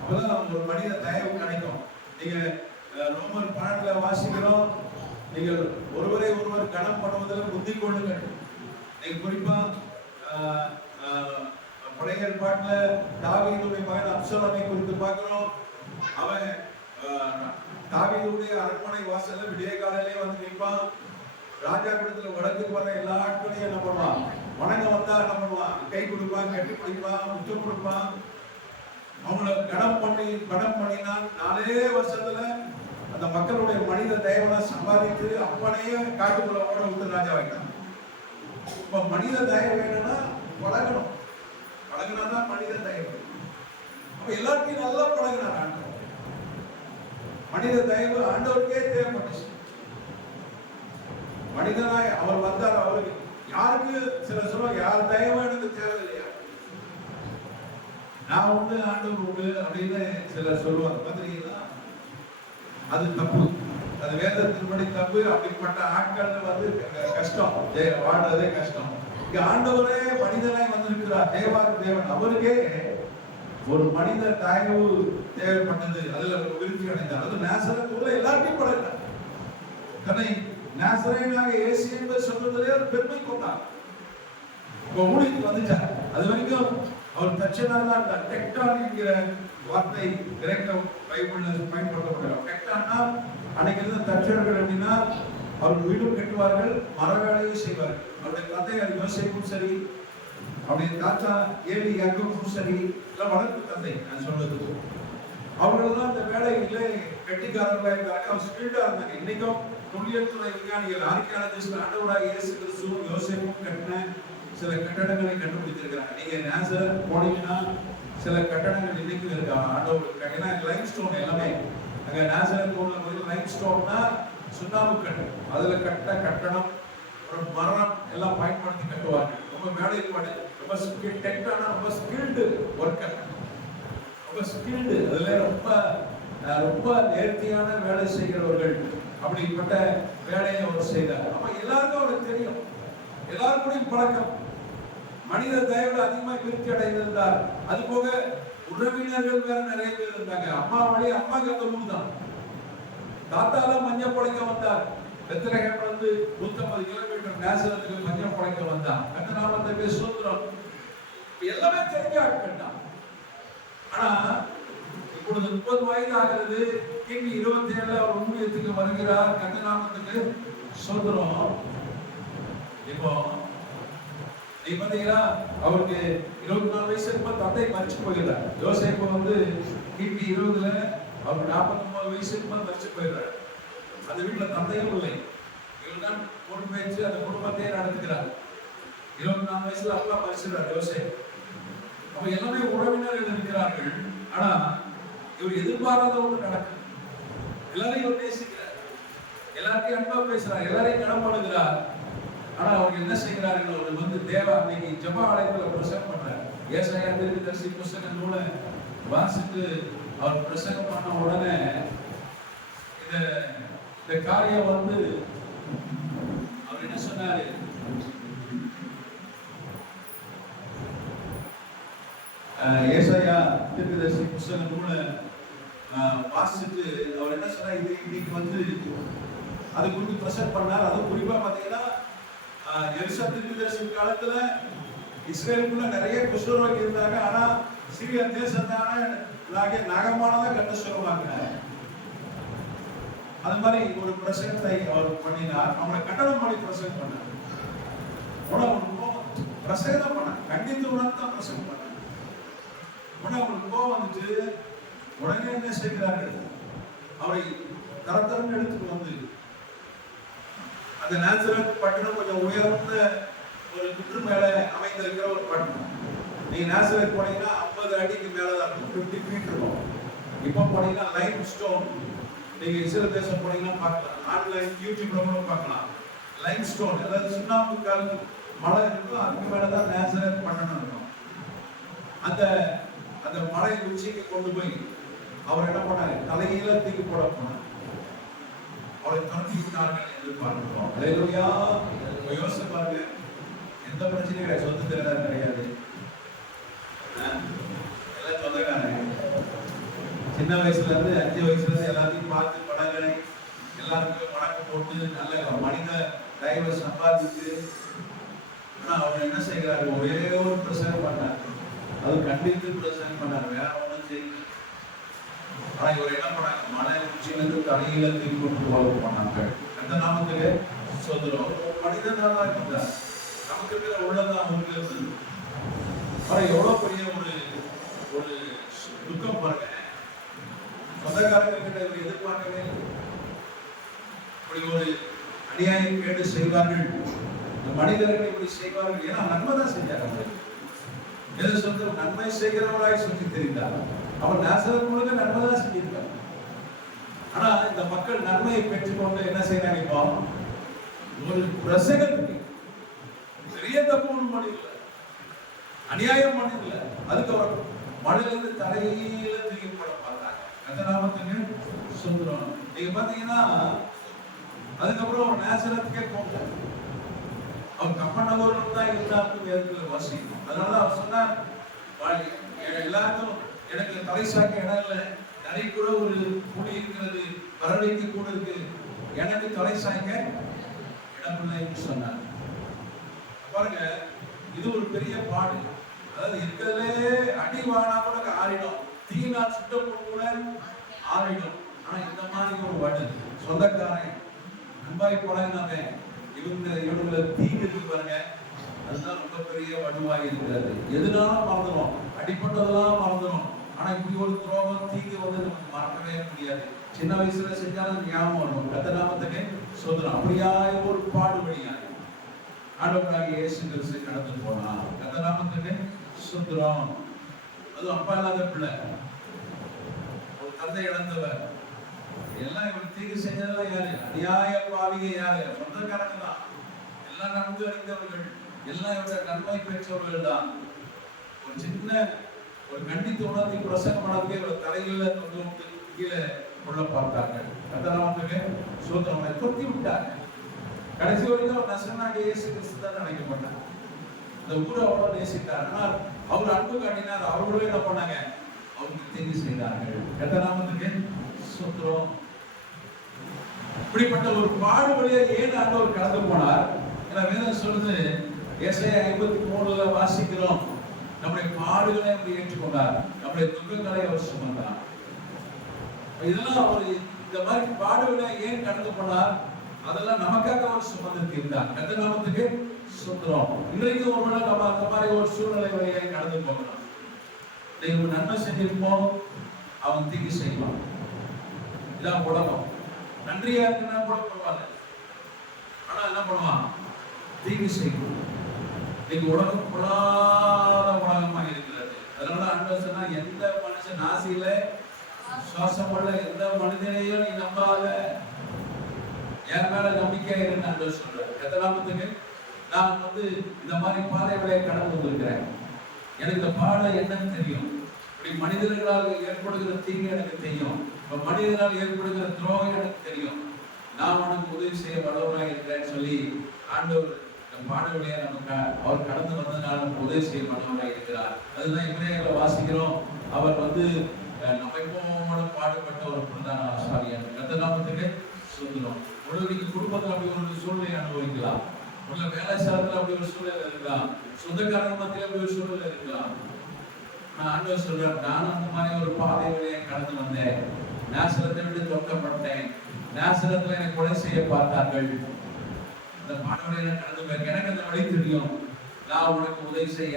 அப்பதான் ஒரு மனித தயவு கிடைக்கும். நீங்க ரோமர் 12 வாசிக்கிறோம், நீங்கள் ஒருவரை ஒருவர் கனம் பண்ணுவதில் புத்தி கொள்ளுங்கள். நீங்க குறிப்பா பழைய ஏற்பாட்டுல தாவீதுடைய மகன் அப்சலோமை குறித்து பார்க்கிறோம். அவன் தாவீதுடைய அரண்மனை வாசல்ல விடிய காலையிலே வந்து நிற்பான். ராஜா இடத்துல வடக்கு வர எல்லா ஆட்களையும் என்ன பண்ணுவான்? வணங்க வந்தா என்ன பண்ணுவான்? கை கொடுப்பான், கட்டி பிடிப்பான், முத்தம் கொடுப்பான். அவங்கள கனம் பண்ணினான். 4 வருஷத்துல அந்த மக்களுடைய மனித தயவுல சம்பாதித்து அப்பனையே காட்டுக்குள்ள ஓட விட்டு ராஜா வைக்கிறான். இப்ப மனித தயவு வேணும்னா பழகணும். பழகினாதான் மனித தயவு. அப்ப எல்லாத்தையும் நல்லா பழகினார் ஆண்டவர். மனித தயவு ஆண்டவருக்கே தேவைப்பட்டுச்சு. மனிதனாய் அவர் வந்தார். அவருக்கு யாருக்கு சில சொல்லுவாங்க, யார் தயவு எனக்கு தேவையில்லையா, நான் உண்டு ஆண்டவர் உண்டு அப்படின்னு சிலர் சொல்லுவாங்க. பார்த்தீங்கன்னா அது தப்பு, அது வேதத்தின்படி தப்பு. அப்படிப்பட்ட ஆட்கள் வந்து கஷ்டம், வாழ்றதே கஷ்டம். இங்க ஆண்டவரே மனிதனாய் வந்திருக்கிறார். தேவாக்கு தேவன் அவருக்கே ஒரு மனித தயவு தேவைப்பட்டது. அதுல விருத்தி அடைந்தார். அது நேசரத்துல எல்லாத்தையும் பழகினார். தன்னை நேசரேனாக இயேசு என்பது சொல்றதுலே ஒரு பெருமை கொண்டார். இப்போ ஊழியத்துக்கு வந்துட்டார். அது வரைக்கும் அவர் தச்சனாக தான் இருந்தார். டெக்டான் என்கிற வார்த்தை கிரேக்க பைபிள்ல பயன்படுத்தப்படுகிறார். டெக்டான்னா அன்னைக்கு இருந்த தச்சர்கள் எப்படின்னா அவர் வீடும் கட்டுவார்கள், மர வேலையும் செய்வார்கள். அவருடைய தந்தையார் யோசேப்பும் சரி, அவருடைய தாத்தா ஏலி யாக்கோபும் சரி, எல்லாம் வளர்ப்பு தந்தை நான் சொல்றது. அவர்கள்லாம் அந்த வேலையிலே கட்டிக்காரர்களாக இருந்தாங்க. அவர் ஸ்பீடா இருந்தாங்க. இன்னைக்கும் தொழில் துறை விஞ்ஞானிகள் ஆர்கியாலஜிஸ்ட் ஆண்டவராக இயேசு கிறிஸ்துவும் யோசேப்பும் கட்டின சில கட்டடங்களை கண்டுபிடித்திருக்கிறாங்க. நீங்க நேசர் போனீங்கன்னா சில கட்டடங்கள் இன்னைக்கும் இருக்காங்க. ஆண்டவர் ஏன்னா லைம் ஸ்டோன் எல்லாமே அங்க நேசர் போன லைம் ஸ்டோன்னா சுண்ணாம்பு கட்டு, அதுல கட்டடம் ஒரு மரம் எல்லாம் பயன்படுத்தி கட்டுவாங்க. ரொம்ப வேலைப்பாடு, ரொம்ப டெக்டானா ரொம்ப ஸ்கில்டு ஒர்க்கர், ரொம்ப ஸ்கில்டு. அதுல ரொம்ப ரொம்ப நேர்த்தியான வேலை செய்கிறவர்கள். அப்படிப்பட்ட வேலையை அவர் செய்தார். அப்ப எல்லாருக்கும் அவருக்கு தெரியும், எல்லாருக்கும் பழக்கம். மனித தயவுல அதிகமா விருத்தி அடைந்திருந்தார். அது போக உறவினர்கள் வேற நிறைய பேர் இருந்தாங்க. அம்மா வழி அம்மாக்கு அந்த ஊர் தான். தாத்தால மஞ்சள் புடைக்க வந்தார். பெத்லகேம்ல இருந்து 150 கிலோமீட்டர் நேசரத்துக்கு மஞ்சள் புடைக்க வந்தார். கர்த்தநாமத்துக்கு ஸ்தோத்திரம். எல்லாமே தெரிஞ்ச ஆட்கள் தான். ஆனா இப்பொழுது 30 வயது ஆகிறது. கிபி 27 அவர் ஊழியத்துக்கு வருகிறார். கர்த்தநாமத்துக்கு ஸ்தோத்திரம். இப்போ நீ பாத்தீங்கன்னா அவருக்கு 24 வயசு இருக்கும்போது தந்தை மரிச்சு போயிடுறார். யோசேப்பு வந்து கிபி 20ல அவருக்கு 49 வயசு இருக்கும்போது மரிச்சு போயிடுறார். அந்த வீட்டுல தந்தையும் இல்லை. இவர்தான் பொறுப்பேற்று அந்த குடும்பத்தையே நடத்துகிறார். 24 வயசுல அப்பா மரிச்சிடுறார் யோசேப்பு. அப்ப எல்லாமே உறவினர்கள் இருக்கிறார்கள். ஆனா இவர் எதிர்பாராத ஒன்று நடக்குது. எல்லாரையும் இவர் நேசிக்கிறார், எல்லாரையும் அன்பா பேசுறார், எல்லாரையும் கனப்படுகிறார். ஆனா அவர் என்ன செய்கிறார்கள்? அவர் வந்து தேவ அன்னைக்கு ஜெப ஆலயத்துல பிரசங்கம் பண்றார். ஏசாயா தீர்க்கதரிசி புஸ்தக நூலை வாசித்து அவர் பிரசங்கம் பண்ண உடனே இந்த காரியம் வந்து அவர் என்ன சொன்னாரு? ஏசாயா தீர்க்கதரிசி புஸ்தக நூலை வாசித்து அவர் என்ன சொன்னார்? இது இன்னைக்கு வந்து அது குறித்து பிரசங்கம் பண்ணார். அதுவும் குறிப்பா பாத்தீங்கன்னா எலிசா தீர்க்கதரிசி காலத்துல இஸ்ரேலுக்குள்ள நிறைய குஷ்டரோகி இருந்தாங்க. ஆனா சிறிய தேசத்தான நாகமானதான் கட்ட சொல்லுவாங்க. அது மாதிரி ஒரு பிரசங்கத்தை அவர் பண்ணினார். அவங்களை கட்டணம் பண்ணி பிரசங்கம் பண்ணார். பிரசங்கம் பண்ண கண்டித்து உணர்ந்தான் பிரசங்கம் பண்ண உடனே அவங்களுக்கு கோவம் வந்துட்டு உடனே என்ன செய்கிறார்கள்? அவரை தரத்தரம் எடுத்துட்டு வந்து அந்த நேச்சுரல் பட்டணம் கொஞ்சம் உயர்ந்த ஒரு குற்று மேல அமைந்திருக்கிற ஒரு பட்டணம். நீங்க நேச்சுரல் போனீங்கன்னா 50 அடிக்கு மேலதான் இருக்கும், 50 ஃபீட் இருக்கும். இப்போ போனீங்கன்னா லைம் ஸ்டோன், நீங்க இஸ்ரேல் தேசம் போனீங்கன்னா பார்க்கலாம், ஆன்லைன் யூடியூப்ல கூட பார்க்கலாம். லைம் ஸ்டோன் அதாவது சுண்ணாம்பு கல் மலை இருக்கும், அதுக்கு மேலதான் நேச்சுரல் பட்டணம் இருக்கும். அந்த மலை உச்சிக்கு கொண்டு போய் அவர் என்ன பண்ணாரு? தலையில தூக்கி போட போனார். அவரை துரத்தி விட்டார்கள் என்று பார்க்கிறோம். அல்லேலூயா. யோசிச்சு பாருங்க, எந்த பிரச்சனையும் கிடையாது, சொத்து தெரியாது கிடையாது, எல்லாம் சொந்தக்காரங்க. சின்ன வயசுல இருந்து 5 வயசுல இருந்து எல்லாத்தையும் பார்த்து படங்களை எல்லாருக்கும் வணக்கம் போட்டு நல்ல மனித தயவை சம்பாதித்து, ஆனா அவர் என்ன செய்கிறாரு? ஒரே ஒரு பிரசங்கம் பண்ணார். அது கண்டித்து பிரசங்கம் பண்ணார், வேற ஒன்றும் செய்யல. ஆனா இவர் என்ன பண்ணாங்க? மலை உச்சியிலிருந்து தலையில தூக்கி கொண்டு பண்ணாங்க. அந்த நாமத்துக்கு சொல்றோம். மனிதனாக தான் இருந்தார், நமக்கு இருக்கிற உள்ளதான் அவருக்கு இருந்தது. ஆனா எவ்வளவு பெரிய ஒரு துக்கம் பாருங்க. சொந்தக்காரங்க கிட்ட இவர் எதிர்பார்க்கவே இப்படி ஒரு அநியாயம் கேட்டு செய்வார்கள், மனிதர்கள் இப்படி செய்வார்கள். ஏன்னா நன்மை தான் செஞ்சாங்க. எது சொல்ற நன்மை செய்கிறவராய் சொல்லி தெரிந்தார். அவர் நேசரத் முழுக்க நன்மை தான் செஞ்சிருக்கார். ஆனா இந்த மக்கள் நன்மையை பெற்றுக்கொண்டு என்ன செய்யறாங்க? இப்போ ஒரு பிரசங்கத்துக்கு பெரிய தப்பு ஒன்றும் பண்ணல, அநியாயம் பண்ணல, அதுக்கு அவர் மழையிலிருந்து தலையில தூக்கி போட பார்த்தாங்க. அந்த நாமத்துக்கு சொல்றோம். நீங்க பாத்தீங்கன்னா அதுக்கப்புறம் ஒரு நேசரத்துக்கே போட்டார். அவர் கப்பனவர்கள் தான் எல்லாருக்கும் வேதத்துல வாசிக்கணும். அதனால அவர் சொன்னார், எல்லாருக்கும் எனக்கு தலை சாக்க இடம் இல்லை, நிறைய கூட ஒரு புலி இருக்கிறது, பறவைக்கு கூட இருக்கு, எனக்கு தலை சாய்க்க இடம் இல்லைன்னு சொன்னார். பாருங்க, இது ஒரு பெரிய பாடு. அதாவது இருக்கிறதுலே அடி வானா கூட ஆறிடும், தீனால் சுட்ட கூட ஆறிடும். ஆனா இந்த மாதிரி ஒரு வடு சொந்தக்காரன் அன்பாய் போனாவே இவங்களை தீங்கு இருக்கு பாருங்க, அதுதான் ரொம்ப பெரிய வடுவாய் இருக்கிறது. எதுனாலும் மறந்துடும், அடிப்பட்டதெல்லாம் மறந்துடும். ஆனா இப்படி ஒரு துரோகம் தீங்கு வந்து நமக்கு மறக்கவே முடியாது. சின்ன வயசுல செஞ்சாலும் ஞாபகம் வரும். கர்த்தர் நாமத்துக்கு சொல்றோம். அப்படியாய் ஒரு பாடுபடியாய் ஆண்டவராகிய இயேசு கிறிஸ்து கடந்து போனார். கர்த்தர் நாமத்துக்கு சொல்றோம். அதுவும் அப்பா இல்லாத பிள்ளை, ஒரு தந்தை இழந்தவர், எல்லாம் இவர் தீங்கு செஞ்சதெல்லாம் யாரு? அநியாய பாவிக யாரு? சொந்தக்காரங்க தான். எல்லாம் நன்கு அறிந்தவர்கள், எல்லாம் இவருடைய நன்மை பெற்றவர்கள் தான். ஒரு சின்ன ஒரு கண்டித்து உணர்த்தி பிரசங்கம் பண்ணதுக்கே இவர் தலையில கொண்டு வந்து கீழே கொள்ள பார்த்தாங்க. கர்த்தராமத்துக்கு சோதனை கொத்தி விட்டாங்க. கடைசி வரைக்கும் அவர் நசரேயனாகிய இயேசு கிறிஸ்து தான் நினைக்கப்பட்டார். இந்த ஊரை அவ்வளவு நேசித்தார். ஆனால் அவர் அன்பு காட்டினார். அவர்களும் என்ன பண்ணாங்க? அவருக்கு தீங்கு செய்தார்கள். கர்த்தராமத்துக்கு சோத்திரம். இப்படிப்பட்ட ஒரு பாடுபடியா ஏன் ஆண்டவர் கடந்து போனார்? ஏன்னா வேதம் சொல்லுது, ஏசாயா 53 வாசிக்கிறோம், நம்முடைய பாடுகளை அவர் ஏற்றுக்கொண்டார், நம்முடைய துக்கங்களை அவர் சுமந்தார். இதெல்லாம் அவர் இந்த மாதிரி பாடுகளை ஏன் கடந்து போனார்? அதெல்லாம் நமக்காக அவர் சுமந்து தீர்ந்தார். கர்த்தர் நாமத்துக்கு ஸ்தோத்திரம். இன்றைக்கு ஒருவேளை நம்ம அந்த மாதிரி ஒரு சூழ்நிலை வழியை கடந்து போகலாம். நீங்க நன்மை செஞ்சிருப்போம், அவன் தீங்கு செய்வான். இதான் உலகம். நன்றியா இருக்குன்னா கூட பரவாயில்ல, ஆனா என்ன பண்ணுவான்? தீங்கு செய்வான். இன்னைக்கு உலகம் பொல்லாத உலகமாக இருக்கிறது. அதனால ஆண்டவர் சொன்னா, எந்த மனுஷன் நாசியில சுவாசம் உள்ள எந்த மனிதனையும் நீ நம்பாத, என் மேல நம்பிக்கையா இருந்து ஆண்டவர் சொல்றாரு. எத்தனாமத்துக்கு நான் இந்த மாதிரி பாதைகளை கடந்து வந்திருக்கிறேன். எனக்கு இந்த பாடம் என்னன்னு தெரியும். இப்படி மனிதர்களால் ஏற்படுகிற தீங்கு எனக்கு தெரியும். இப்ப மனிதனால் ஏற்படுகிற துரோகம் எனக்கு தெரியும். நான் உனக்கு உதவி செய்ய வல்லவராக இருக்கிறேன்னு சொல்லி ஆண்டவர் இந்த பாடவழியா நமக்கு அவர் கடந்து வந்ததுனால நமக்கு உதவி செய்ய வல்லவராக இருக்கிறார். அதுதான் இப்ரேயர்ல வாசிக்கிறோம். அவர் நம்மை போல பாடுபட்ட ஒரு பிரதான ஆசாரியர். கர்த்தநாமத்துக்கு சொல்கிறோம். உங்களுக்கு குடும்பத்தில் அப்படி ஒரு சூழ்நிலை அனுபவிக்கலாம். உள்ள வேலை ஸ்தலத்துல அப்படி ஒரு சூழ்நிலை இருக்கலாம். சொந்தக்காரங்க மத்தியில் அப்படி ஒரு சூழ்நிலை இருக்கலாம். நான் ஆண்டவர் சொல்றேன், நானும் அந்த மாதிரி ஒரு பாதையிலே கடந்து வந்தேன். நாசரத்தை விட்டு தொட்டப்பட்டேன். நாசரத்துல என்னை கொலை செய்ய பார்த்தார்கள். அந்த பாடவழியில கடந்து போயிருக்கேன். எனக்கு அந்த வழி தெரியும். நான் உனக்கு உதவி செய்ய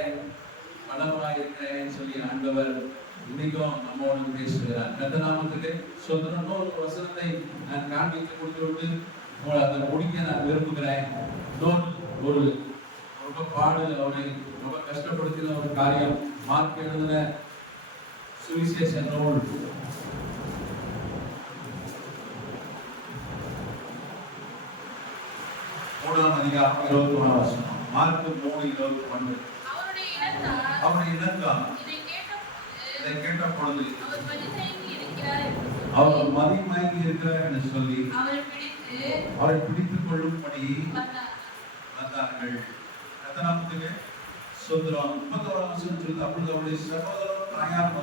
பலமாக இருக்கிறேன் சொல்லி ஆண்டவர் இன்னைக்கும் நம்மோடு பேசுகிறார். கர்த்தநாமத்துக்கு சொல்றோம். ஒரு வசனத்தை நான் காண்பித்து கொடுத்து விட்டு அதை முடிக்க நான் விரும்புகிறேன். ஒரு ரொம்ப பாடு அவரை ரொம்ப கஷ்டப்படுத்தின ஒரு காரியம். மார்க் எழுதின சுவிசேஷ நூல் 3ஆம் அதிகாரம் 21ஆம் வசனம். மார்க் 3:21. அவருடைய இனத்தார் இதை கேட்ட பொழுது அவர் மதிமயங்கி இருக்கிறார் என்று சொல்லி அவரை பிடித்துக் கொள்ளும்படி வந்தார்கள். கர்த்தநாமத்துக்கு ஸ்தோத்திரம். 31ஆம் வசனத்தில் அப்பொழுது அவருடைய சகோதரர் தாயார்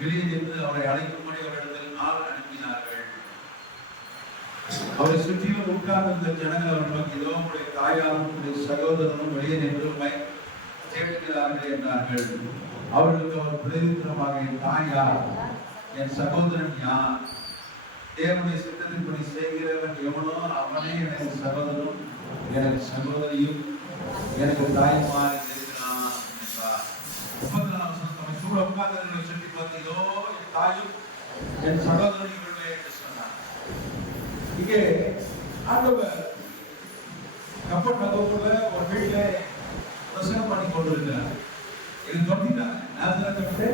வெளியே நின்று அவரை அழைக்கும்படி அவரிடத்தில் ஆள் அனுப்பினார்கள். அவரை சுற்றிலும் உட்கார்ந்திருந்த ஜனங்கள் அவரை நோக்கி, இதோ உங்களுடைய தாயாரும் உங்களுடைய சகோதரனும் வெளியே நின்று தேடுகிறார்கள் என்றார்கள். அவர்களுக்கு அவர் பிரதித்திரமாக, என் தாயார் என் சகோதரன் யார்? தேவனுடைய சித்தத்தின்படி செய்கிறவன் எவனோ அவனே எனக்கு சகோதரனும் எனக்கு சகோதரியும் எனக்கு தாய்மார் இருக்கிறான் என்றார். 34ஆம் வசனம் சூழ உட்கார்ந்தவர்களை சுற்றி பார்த்து, இதோ என் தாயும் என் சகோதரன் இவர்களே என்று சொன்னார். இங்கே ஆண்டவர் கப்பல் நகரத்துல ஒரு வீட்டுல பிரசங்கம் பண்ணி கொண்டிருக்கிறார். இது தொட்டினார். நாசரேத்தை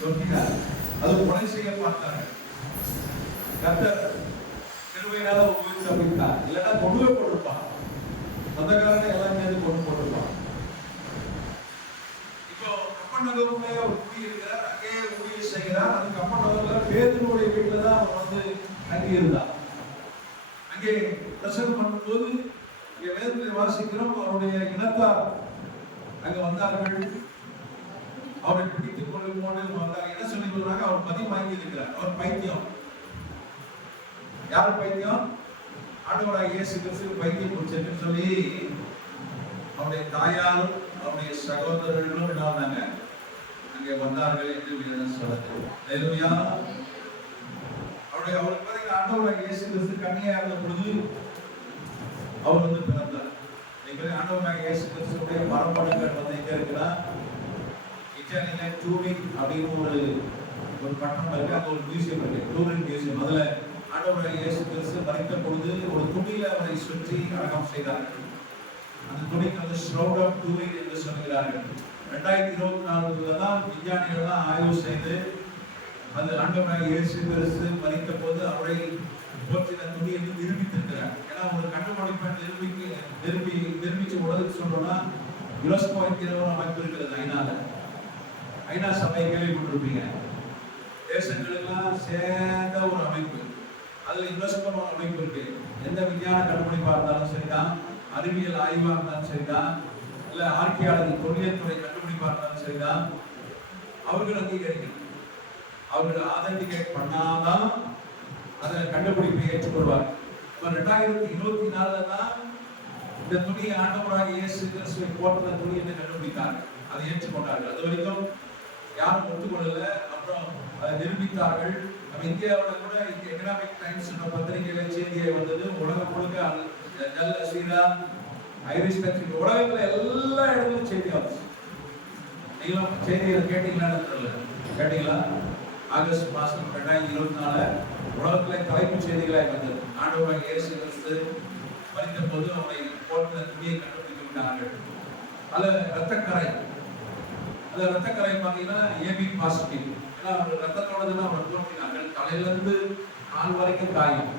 தொட்டினார். அது கொலை செய்ய பார்த்தார்கள். கர்த்தர் கிருபையினால உபயோகித்து தப்பித்தார். இல்லைன்னா கொண்டு போட்டிருப்பான். சொந்தக்காரனை எல்லாம் சேர்ந்து கொண்டு போட்டிருப்பான். இப்போ கப்பல் நகரத்துல ஒரு குடி இருக்கிறார். அங்கே ஊழியர் செய்கிறார். அது கப்பல் நகரத்துல பேதுருவுடைய வீட்டுல தான் அவர் தங்கி இருந்தார். அங்கே பிரசங்கம் பண்ணும்போது இங்கே வேதத்தை வாசிக்கிறோம். அவருடைய இனத்தார் அங்க வந்தார்கள். அவரை பிடித்துக் கொள்ளும் போது வந்தார். என்ன சொல்லி சொல்றாங்க? அவர் மதிமயங்கி இருக்கிறார். அவர் பைத்தியம். யார் பைத்தியம்? ஆண்டவராகிய இயேசு கிறிஸ்து பைத்தியம் பிடிச்சிருக்குன்னு சொல்லி அவருடைய தாயாரும் அவருடைய சகோதரர்களும் என்னாங்க அங்கே வந்தார்கள் என்று வேதம் சொல்லுது. ஹல்லேலூயா. அவருக்கு பிறகு ஆண்டவராகிய இயேசு கிறிஸ்து கன்னியா இருந்த பொழுது அவர் பிறந்தார். ஆண்டவராகிய இயேசு கிறிஸ்துடைய மரபணுக்கள் எங்க இருக்குன்னா, இத்தாலியில டூரிங் அப்படின்னு ஒரு பட்டணம் இருக்கு. அங்க ஒரு மியூசியம் இருக்கு, டூரிங் மியூசியம். அதுல ஆண்டவராகிய இயேசு கிறிஸ்து மரித்த பொழுது ஒரு துணியில அவரை சுற்றி அடக்கம் செய்தார்கள். அந்த துணிக்கு ஷ்ரவுட் ஆஃப் டூரிங் என்று சொல்கிறார்கள். 2024 தான் விஞ்ஞானிகள் தான் ஆய்வு செய்து அது ஆண்டவராகிய இயேசு கிறிஸ்து மரித்த போது அவரை போற்றின துணி என்று நிரூபித்திருக்கிறார். ஏன்னா ஒரு கண்டுபிடிப்பை நிரூபிச்சு உலகத்துக்கு சொல்றோம்னா, யுனெஸ்கோ என்கிற ஒரு அமைப்பு இருக்கிறது. ஐநா சபை கேள்விப்பட்டிருப்பீங்க. தேசங்களுக்கெல்லாம் சேர்ந்த ஒரு அமைப்பு. அதுல யுனெஸ்கோ அமைப்பு இருக்கு. எந்த விஞ்ஞான கண்டுபிடிப்பா இருந்தாலும் சரிதான், அறிவியல் ஆய்வா இருந்தாலும் சரிதான், இல்ல ஆர்கியாலஜி தொழில் துறை கண்டுபிடிப்பா இருந்தாலும் சரிதான், அவர்கள் அங்கீகரிக்கணும். அவர்கள் ஆதென்டிகேட் பண்ணாதான் அதை கண்டுபிடிப்பை ஏற்றுக்கொள்வார். இப்ப 2024 தான் இந்த துணியை ஆண்டவராகிய இயேசு கிறிஸ்துவை போட்ட துணி என்று கண்டுபிடித்தார்கள். அதை ஏற்றுக்கொண்டார்கள். அது வரைக்கும் யாரும் ஒத்துக்கொள்ளல. அப்புறம் அதை நிரூபித்தார்கள். நம்ம இந்தியாவில் கூட எக்கனாமிக் டைம்ஸ் பத்திரிகையில செய்தியை வந்தது. உலகம் முழுக்க ஜல் அசீரா ஐரிஷ் கட்சி உலகத்துல எல்லா இடத்துலையும் செய்தி ஆச்சு. நீங்களும் செய்தியை கேட்டீங்களான்னு தெரியல. கேட்டீங்களா? ஆகஸ்ட் மாதம் 2024 உலகத்திலே தலைப்புச் செய்திகளாய் வந்தது. ஆண்டவராகிய இயேசு கிறிஸ்து மரித்த போது அவரை போட்ட துணியை கண்டுபிடித்து விட்டார்கள். அல்ல இரத்தக்கரை, அது அந்த ரத்த கரை பார்த்தீங்கன்னா ஏபி பாசிட்டிவ். ஏன்னா அவர் ரத்தத்தோட தான் அவர் தோற்றினார்கள். தலையிலிருந்து கால் வரைக்கும் காயம்,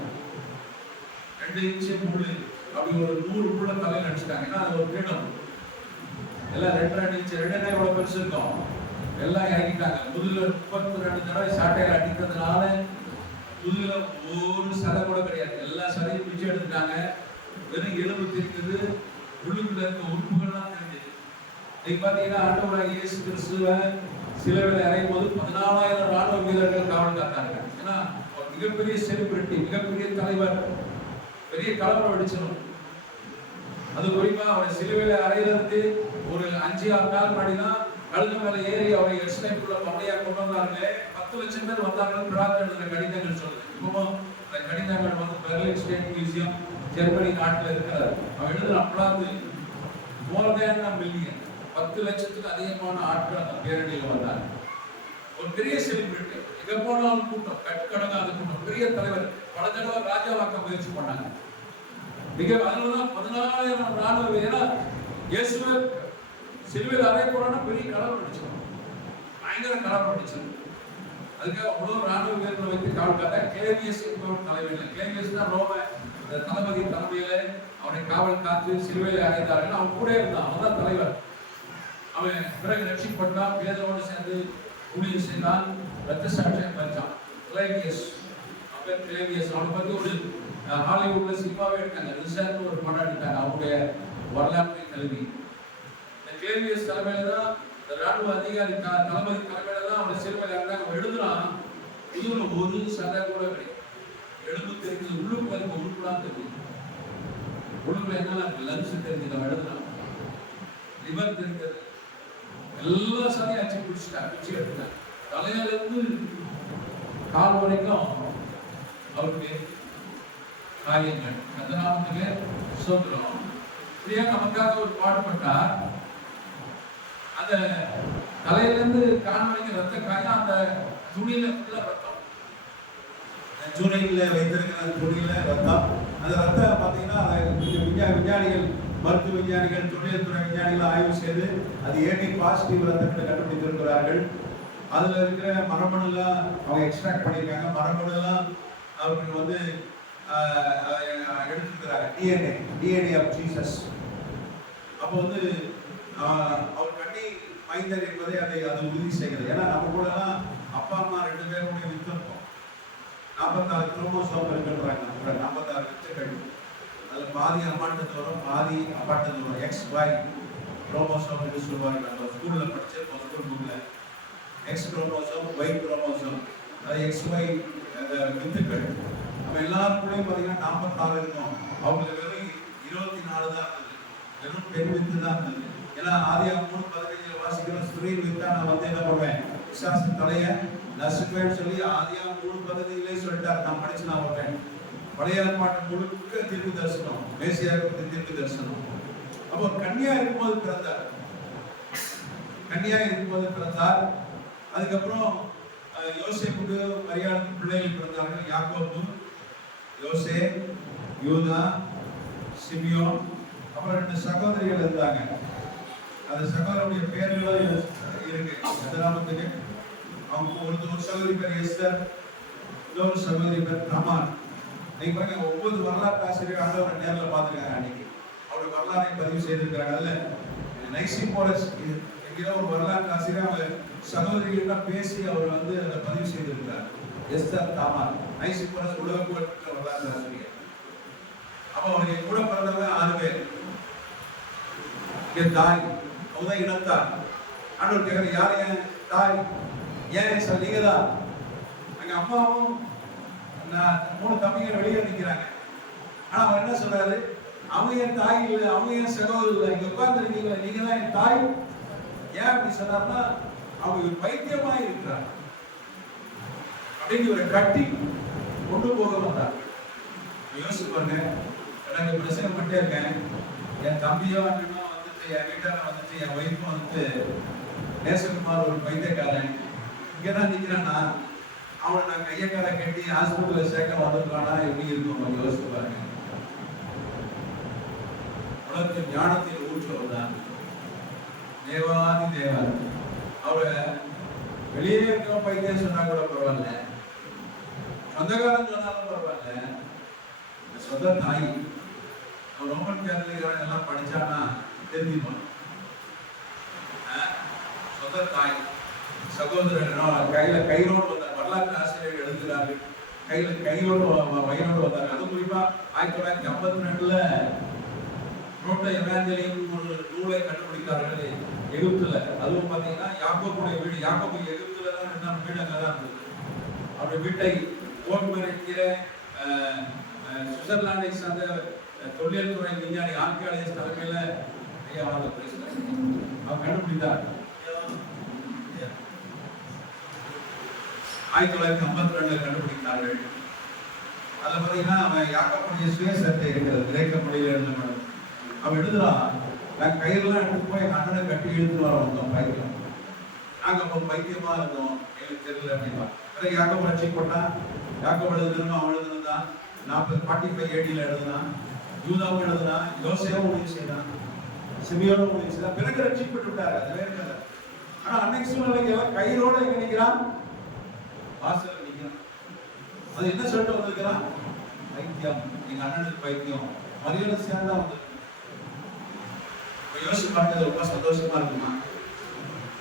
2 இன்ச்சு முள்ளு, அப்படி ஒரு 100 முள்ள தலையில் அடிச்சிட்டாங்க. ஏன்னா அது ஒரு பீடம், எல்லாம் 2 இன்ச்சு 2 எவ்வளவு பெருசு இருக்கும், எல்லாம் இறங்கிட்டாங்க. முதுகுல 32 தடவை சாட்டையில அடிக்கிறதுனால முதுகுல ஒரு சதை கூட கிடையாது, எல்லா சதையும் பிச்சு எடுத்துட்டாங்க. வெறும் எலும்பு தெரிஞ்சது, உள்ளுக்குள்ள இருக்க உறுப்புகள்லாம் தெரிஞ்சது. இன்னைக்கு பார்த்தீங்கன்னா ஆண்டவராகிய இயேசு கிறிஸ்துவை சிலுவையில் அறையும் போது 14,000 ராணுவ வீரர்கள் காவல் காத்தாங்க. ஏன்னா மிகப்பெரிய செலிபிரிட்டி, மிகப்பெரிய தலைவர், பெரிய கலவரம் வெடிச்சிடும். அது குறிப்பா அவரை சிலுவையில் அறையிலிருந்து ஒரு 5-6 நாள் முன்னாடிதான் கழுத மேல ஏறி அவரை எக்ஸ்லைக்குள்ள பண்டையா கொண்டு வந்தார்களே. 10 லட்சம் பேர் வந்தார்கள். பிரார்த்தனை எழுதுற கடிதங்கள் சொல்லுது. இப்பவும் அந்த கடிதங்கள் வந்து பெர்லின் ஸ்டேட் மியூசியம் ஜெர்மனி நாட்டில் இருக்கிறார். அவன் எழுதுற பிளாந்து மோர் தேன் a million, 10 லட்சத்துக்கு அதிகமான ஆட்கள் அந்த பேரணியில் வந்தாங்க. ஒரு பெரிய செலிபிரிட்டி, எங்க போனாலும் கூட்டம், கட்டுக்கடங்காத கூட்டம், பெரிய தலைவர். பல தடவை ராஜாவாக்க முயற்சி பண்ணாங்க. அதனாலதான் 14,000 ராணுவ வீரர் இயேசுவை சிலுவையில் அறை போறான்னா பெரிய கலவரம் அடிச்சோம், பயங்கர கலவரம் அடிச்சோம். அதுக்காக அவ்வளவு ராணுவ வீரர்களை வைத்து காவல் காத்த கிளேவியஸ் என்பவர் தலைமையில். கிளேவியஸ் தான் ரோம தளபதி தலைமையில அவனை காவல் காத்து சிலுவையில் அடைந்தார்கள். அவன் கூட இருந்தான், அவன் தான் தலைவர். அவன் பிறகு ரட்சிக்கப்பட்டான், பேதரோடு சேர்ந்து ஊழியம் செய்தான், ரத்த சாட்சியம் பறிச்சான். கிளேவியஸ், அவன் கிளேவியஸ். அவனை பத்தி ஒரு ஹாலிவுட்ல சினிமாவே எடுத்தாங்க, ரிசர்வ் ஒரு படம் எடுத்தாங்க, அவனுடைய வரலாற்றை கல்வி. இந்த கிளேவியஸ் தலைமையில தான், ராணுவ அதிகாரி தளபதி தலைமையில தான் அவனை சிலுவையில் அடைந்தாங்க. அவன் எழுதுறான், இதுல ஒரு சதை கூட கிடையாது, எழுந்து தெரிஞ்சது, உள்ளுக்கு வரைக்கும் உறுப்புலாம் தெரிஞ்சது. உள்ளுக்குள்ள என்ன லங்ஸ் தெரிஞ்சது, அவன் எழுதுறான், லிவர் தெரிஞ்சது, எல்லா சதையும் அச்சு பிடிச்சிட்டான், பிடிச்சி எடுத்தாங்க. தலையில இருந்து கால் வரைக்கும் அவருக்கு காயங்கள். அதனால சோதரம் இப்படியா நமக்காக ஒரு பாடுபட்டார். அந்த தலையிலிருந்து கால் வரைக்கும் ரத்த காயம், அந்த துணியில ரத்தம், ஜூனையில் வைத்திருக்கிற துணியில ரத்தம். அந்த ரத்தம் பார்த்தீங்கன்னா விஞ்ஞானிகள், மருத்துவ விஞ்ஞானிகள், தொழில் துறை விஞ்ஞானிகள் ஆய்வு செய்து அது ஏபி பாசிட்டிவ் ரத்தத்தை கண்டுபிடித்திருக்கிறார்கள். அதுல இருக்கிற மரபணுலாம் அவங்க எக்ஸ்ட்ராக்ட் பண்ணியிருக்காங்க. மரபணுலாம் அவருக்கு வந்து எடுத்துக்கிறாங்க, டிஎன்ஏ ஆஃப் ஜீசஸ். அப்போ வந்து அவர் கண்ணி மைந்தர் என்பதை அது உறுதி செய்கிறது. ஏன்னா நம்ம கூடலாம் அப்பா அம்மா 2 பேருடைய வித்திருப்போம். 44 குரோமோசோம் இருக்குன்றாங்க. 46 வித்துக்கள், அதில் பாதி அம்மாட்டது வரும், பாதி அப்பாட்டது வரும். XY குரோமோசோம் என்று சொல்லுவாங்க. நம்ம ஸ்கூலில் படிச்சிருப்போம், ஸ்கூல் புக்கில். X குரோமோசோம், Y குரோமோசோம், அது XY வித்துக்கள். நம்ம எல்லாருக்குள்ளேயும் பார்த்தீங்கன்னா 46 இருக்கும். அவங்களுக்கு வெறும் 24 தான் இருந்தது, வெறும் பெண் வித்து தான் இருந்தது. ஏன்னா ஆதியாகமம் 3:15 வாசிக்கிறோம், ஸ்திரீ வித்தா நான் வந்து என்ன பண்ணுவேன், பிசாசு தலைய நசுக்குவேன்னு சொல்லி ஆதியாகமம் 3:15 சொல்லிட்டார். நான் படிச்சு நான் வருவேன். பழைய ஏற்பாட்டு முழுக்க தீர்க்க தரிசனம், மேசியாவுக்கு தீர்க்க தரிசனம். அப்போ கன்னியா இருக்கும்போது பிறந்தார், கன்னியா இருக்கும்போது பிறந்தார். அதுக்கப்புறம் யோசேப்புக்கு மரியாளுக்கு பிள்ளைகள் பிறந்தார்கள். யாக்கோபு, யோசே, யூதா, சிமியோன். அப்புறம் 2 சகோதரிகள் இருந்தாங்க. அந்த சகோதரருடைய பேர்களும் இருக்கு எதிராமத்துக்கு. அவங்க ஒரு சகோதரி பேர் எஸ்தர், இன்னொரு சகோதரி பேர் தமார். நீங்க பாருங்க, 9 வரலாற்று ஆசிரியர் ஆண்டவரை நேரில் பார்த்துருக்காங்க. அன்னைக்கு அவருடைய வரலாறை பதிவு செய்திருக்கிறாங்க. அதில் நைசிபோரஸ் என்கிற ஒரு வரலாற்று ஆசிரியர் அவங்க சகோதரிகளிடம் பேசி அவர் வந்து அதை பதிவு செய்திருக்கிறார். எஸ்தர், தாமார். நைசிபோரஸ் உலக புகழ்பெற்ற வரலாற்று ஆசிரியர். அப்போ அவருக்கு கூட பிறந்தவங்க 6 பேர். என் தாய், அவதான் இனத்தார். ஆண்டவர் கேட்கிற, யார் என் தாய்? ஏன் சார் நீங்க தான்? எங்க அம்மாவும் 3 தம்பிங்க வெளியே நிற்கிறாங்க. ஆனா அவர் என்ன சொல்றாரு, அவங்க என் தாய் இல்லை, அவங்க என் சகோதரர் இல்லை, இங்க உட்கார்ந்து இருக்கீங்களா, நீங்க தான் என் தாய். ஏன் அப்படி சொன்னார்னா, அவங்க பைத்தியமா இருக்கிறார் அப்படின்னு ஒரு கட்டி கொண்டு போக வந்தார். யோசிச்சு பாருங்க, எனக்கு பிரச்சனை பண்ணிட்டே இருக்கேன். என் தம்பியோ அண்ணனோ வந்துட்டு, என் வீட்டார வந்துட்டு, என் ஒய்ஃபும் வந்துட்டு, நேசகுமார் ஒரு பைத்தியக்காரன் இங்கதான் நிக்கிறான்னா, அவனை நான் கையக்கார கட்டி ஹாஸ்பிட்டல்ல சேர்க்க வந்திருக்கானா எப்படி இருக்கும் யோசிச்சு பாருங்க. உலகத்தின் ஞானத்தில் ஊற்றுவதுதான் தேவாதி தேவன். அவரை வெளியே இருக்க பைத்தியம் சொன்னா கூட பரவாயில்ல, சொந்தக்காரன் சொன்னாலும் பரவாயில்ல, சொந்த தாய் ரோமன் கேத்தலிக்காரன் எல்லாம் படிச்சானா தெரிஞ்சுப்பான். சொந்த தாய் சகோதரன் கையில கைரோடு வந்தார், வரலாற்று ஆசிரியர் எழுதுகிறார்கள், கையில கைரோடு வயலோடு வந்தாங்க. அது குறிப்பா 1952 நோட்ட எவாஞ்சலின் ஒரு நூலை கண்டுபிடித்தார்கள் எகிப்துல. அதுவும் பாத்தீங்கன்னா யாக்கோபுடைய வீடு, யாக்கோபு எகிப்துல தான் இருந்தான், வீடு அங்கதான் இருந்தது. அவருடைய வீட்டை ஓட்டுமர் என்கிற சுவிட்சர்லாந்தை சார்ந்த தொல்லியல் துறை விஞ்ஞானி ஆர்கியாலஜிஸ்ட் தலைமையில அவர் கண்டுபிடித்தார். 1952 கண்டுபிடித்தார்கள். அதுல பாத்தீங்கன்னா அவன் யாக்கோபுடைய சுயசரிதை இருக்கிறது, கிரேக்க மொழியில எழுத. அவன் எழுதுறான், நான் கையெல்லாம் எடுத்து போய் எங்க அண்ணனை கட்டி இழுத்து வர வந்தோம் பைத்தியம், நாங்க அப்போ பைத்தியமா இருந்தோம், எனக்கு தெரியல அப்படின்னா. யாக்கோபு ரட்சிக்கப்பட்டான். யாக்கோபு எழுதுனா அவன் எழுதுனதான் 45 AD எழுதுனான், யூதாவும் எழுதுனான், யோசேவும் உதவி செய்தான், சிமியோனும் உதவி செய்தான், பிறகு ரட்சிக்கப்பட்டு விட்டாரு. அது வேற கதை. ஆனா அன்னைக்கு சூழ்நிலைக்கு எல்லாம் கயிறோட எங்க நிக்கிறான், வாசல் நிக்கிறான். அது என்ன சொல்லிட்டு வந்திருக்கிறான், பைத்தியம், எங்க அண்ணனுக்கு பைத்தியம், மரியாதை சேர்ந்தா வந்து. யோசிச்சு பார்த்தது ரொம்ப சந்தோஷமா இருக்குமா?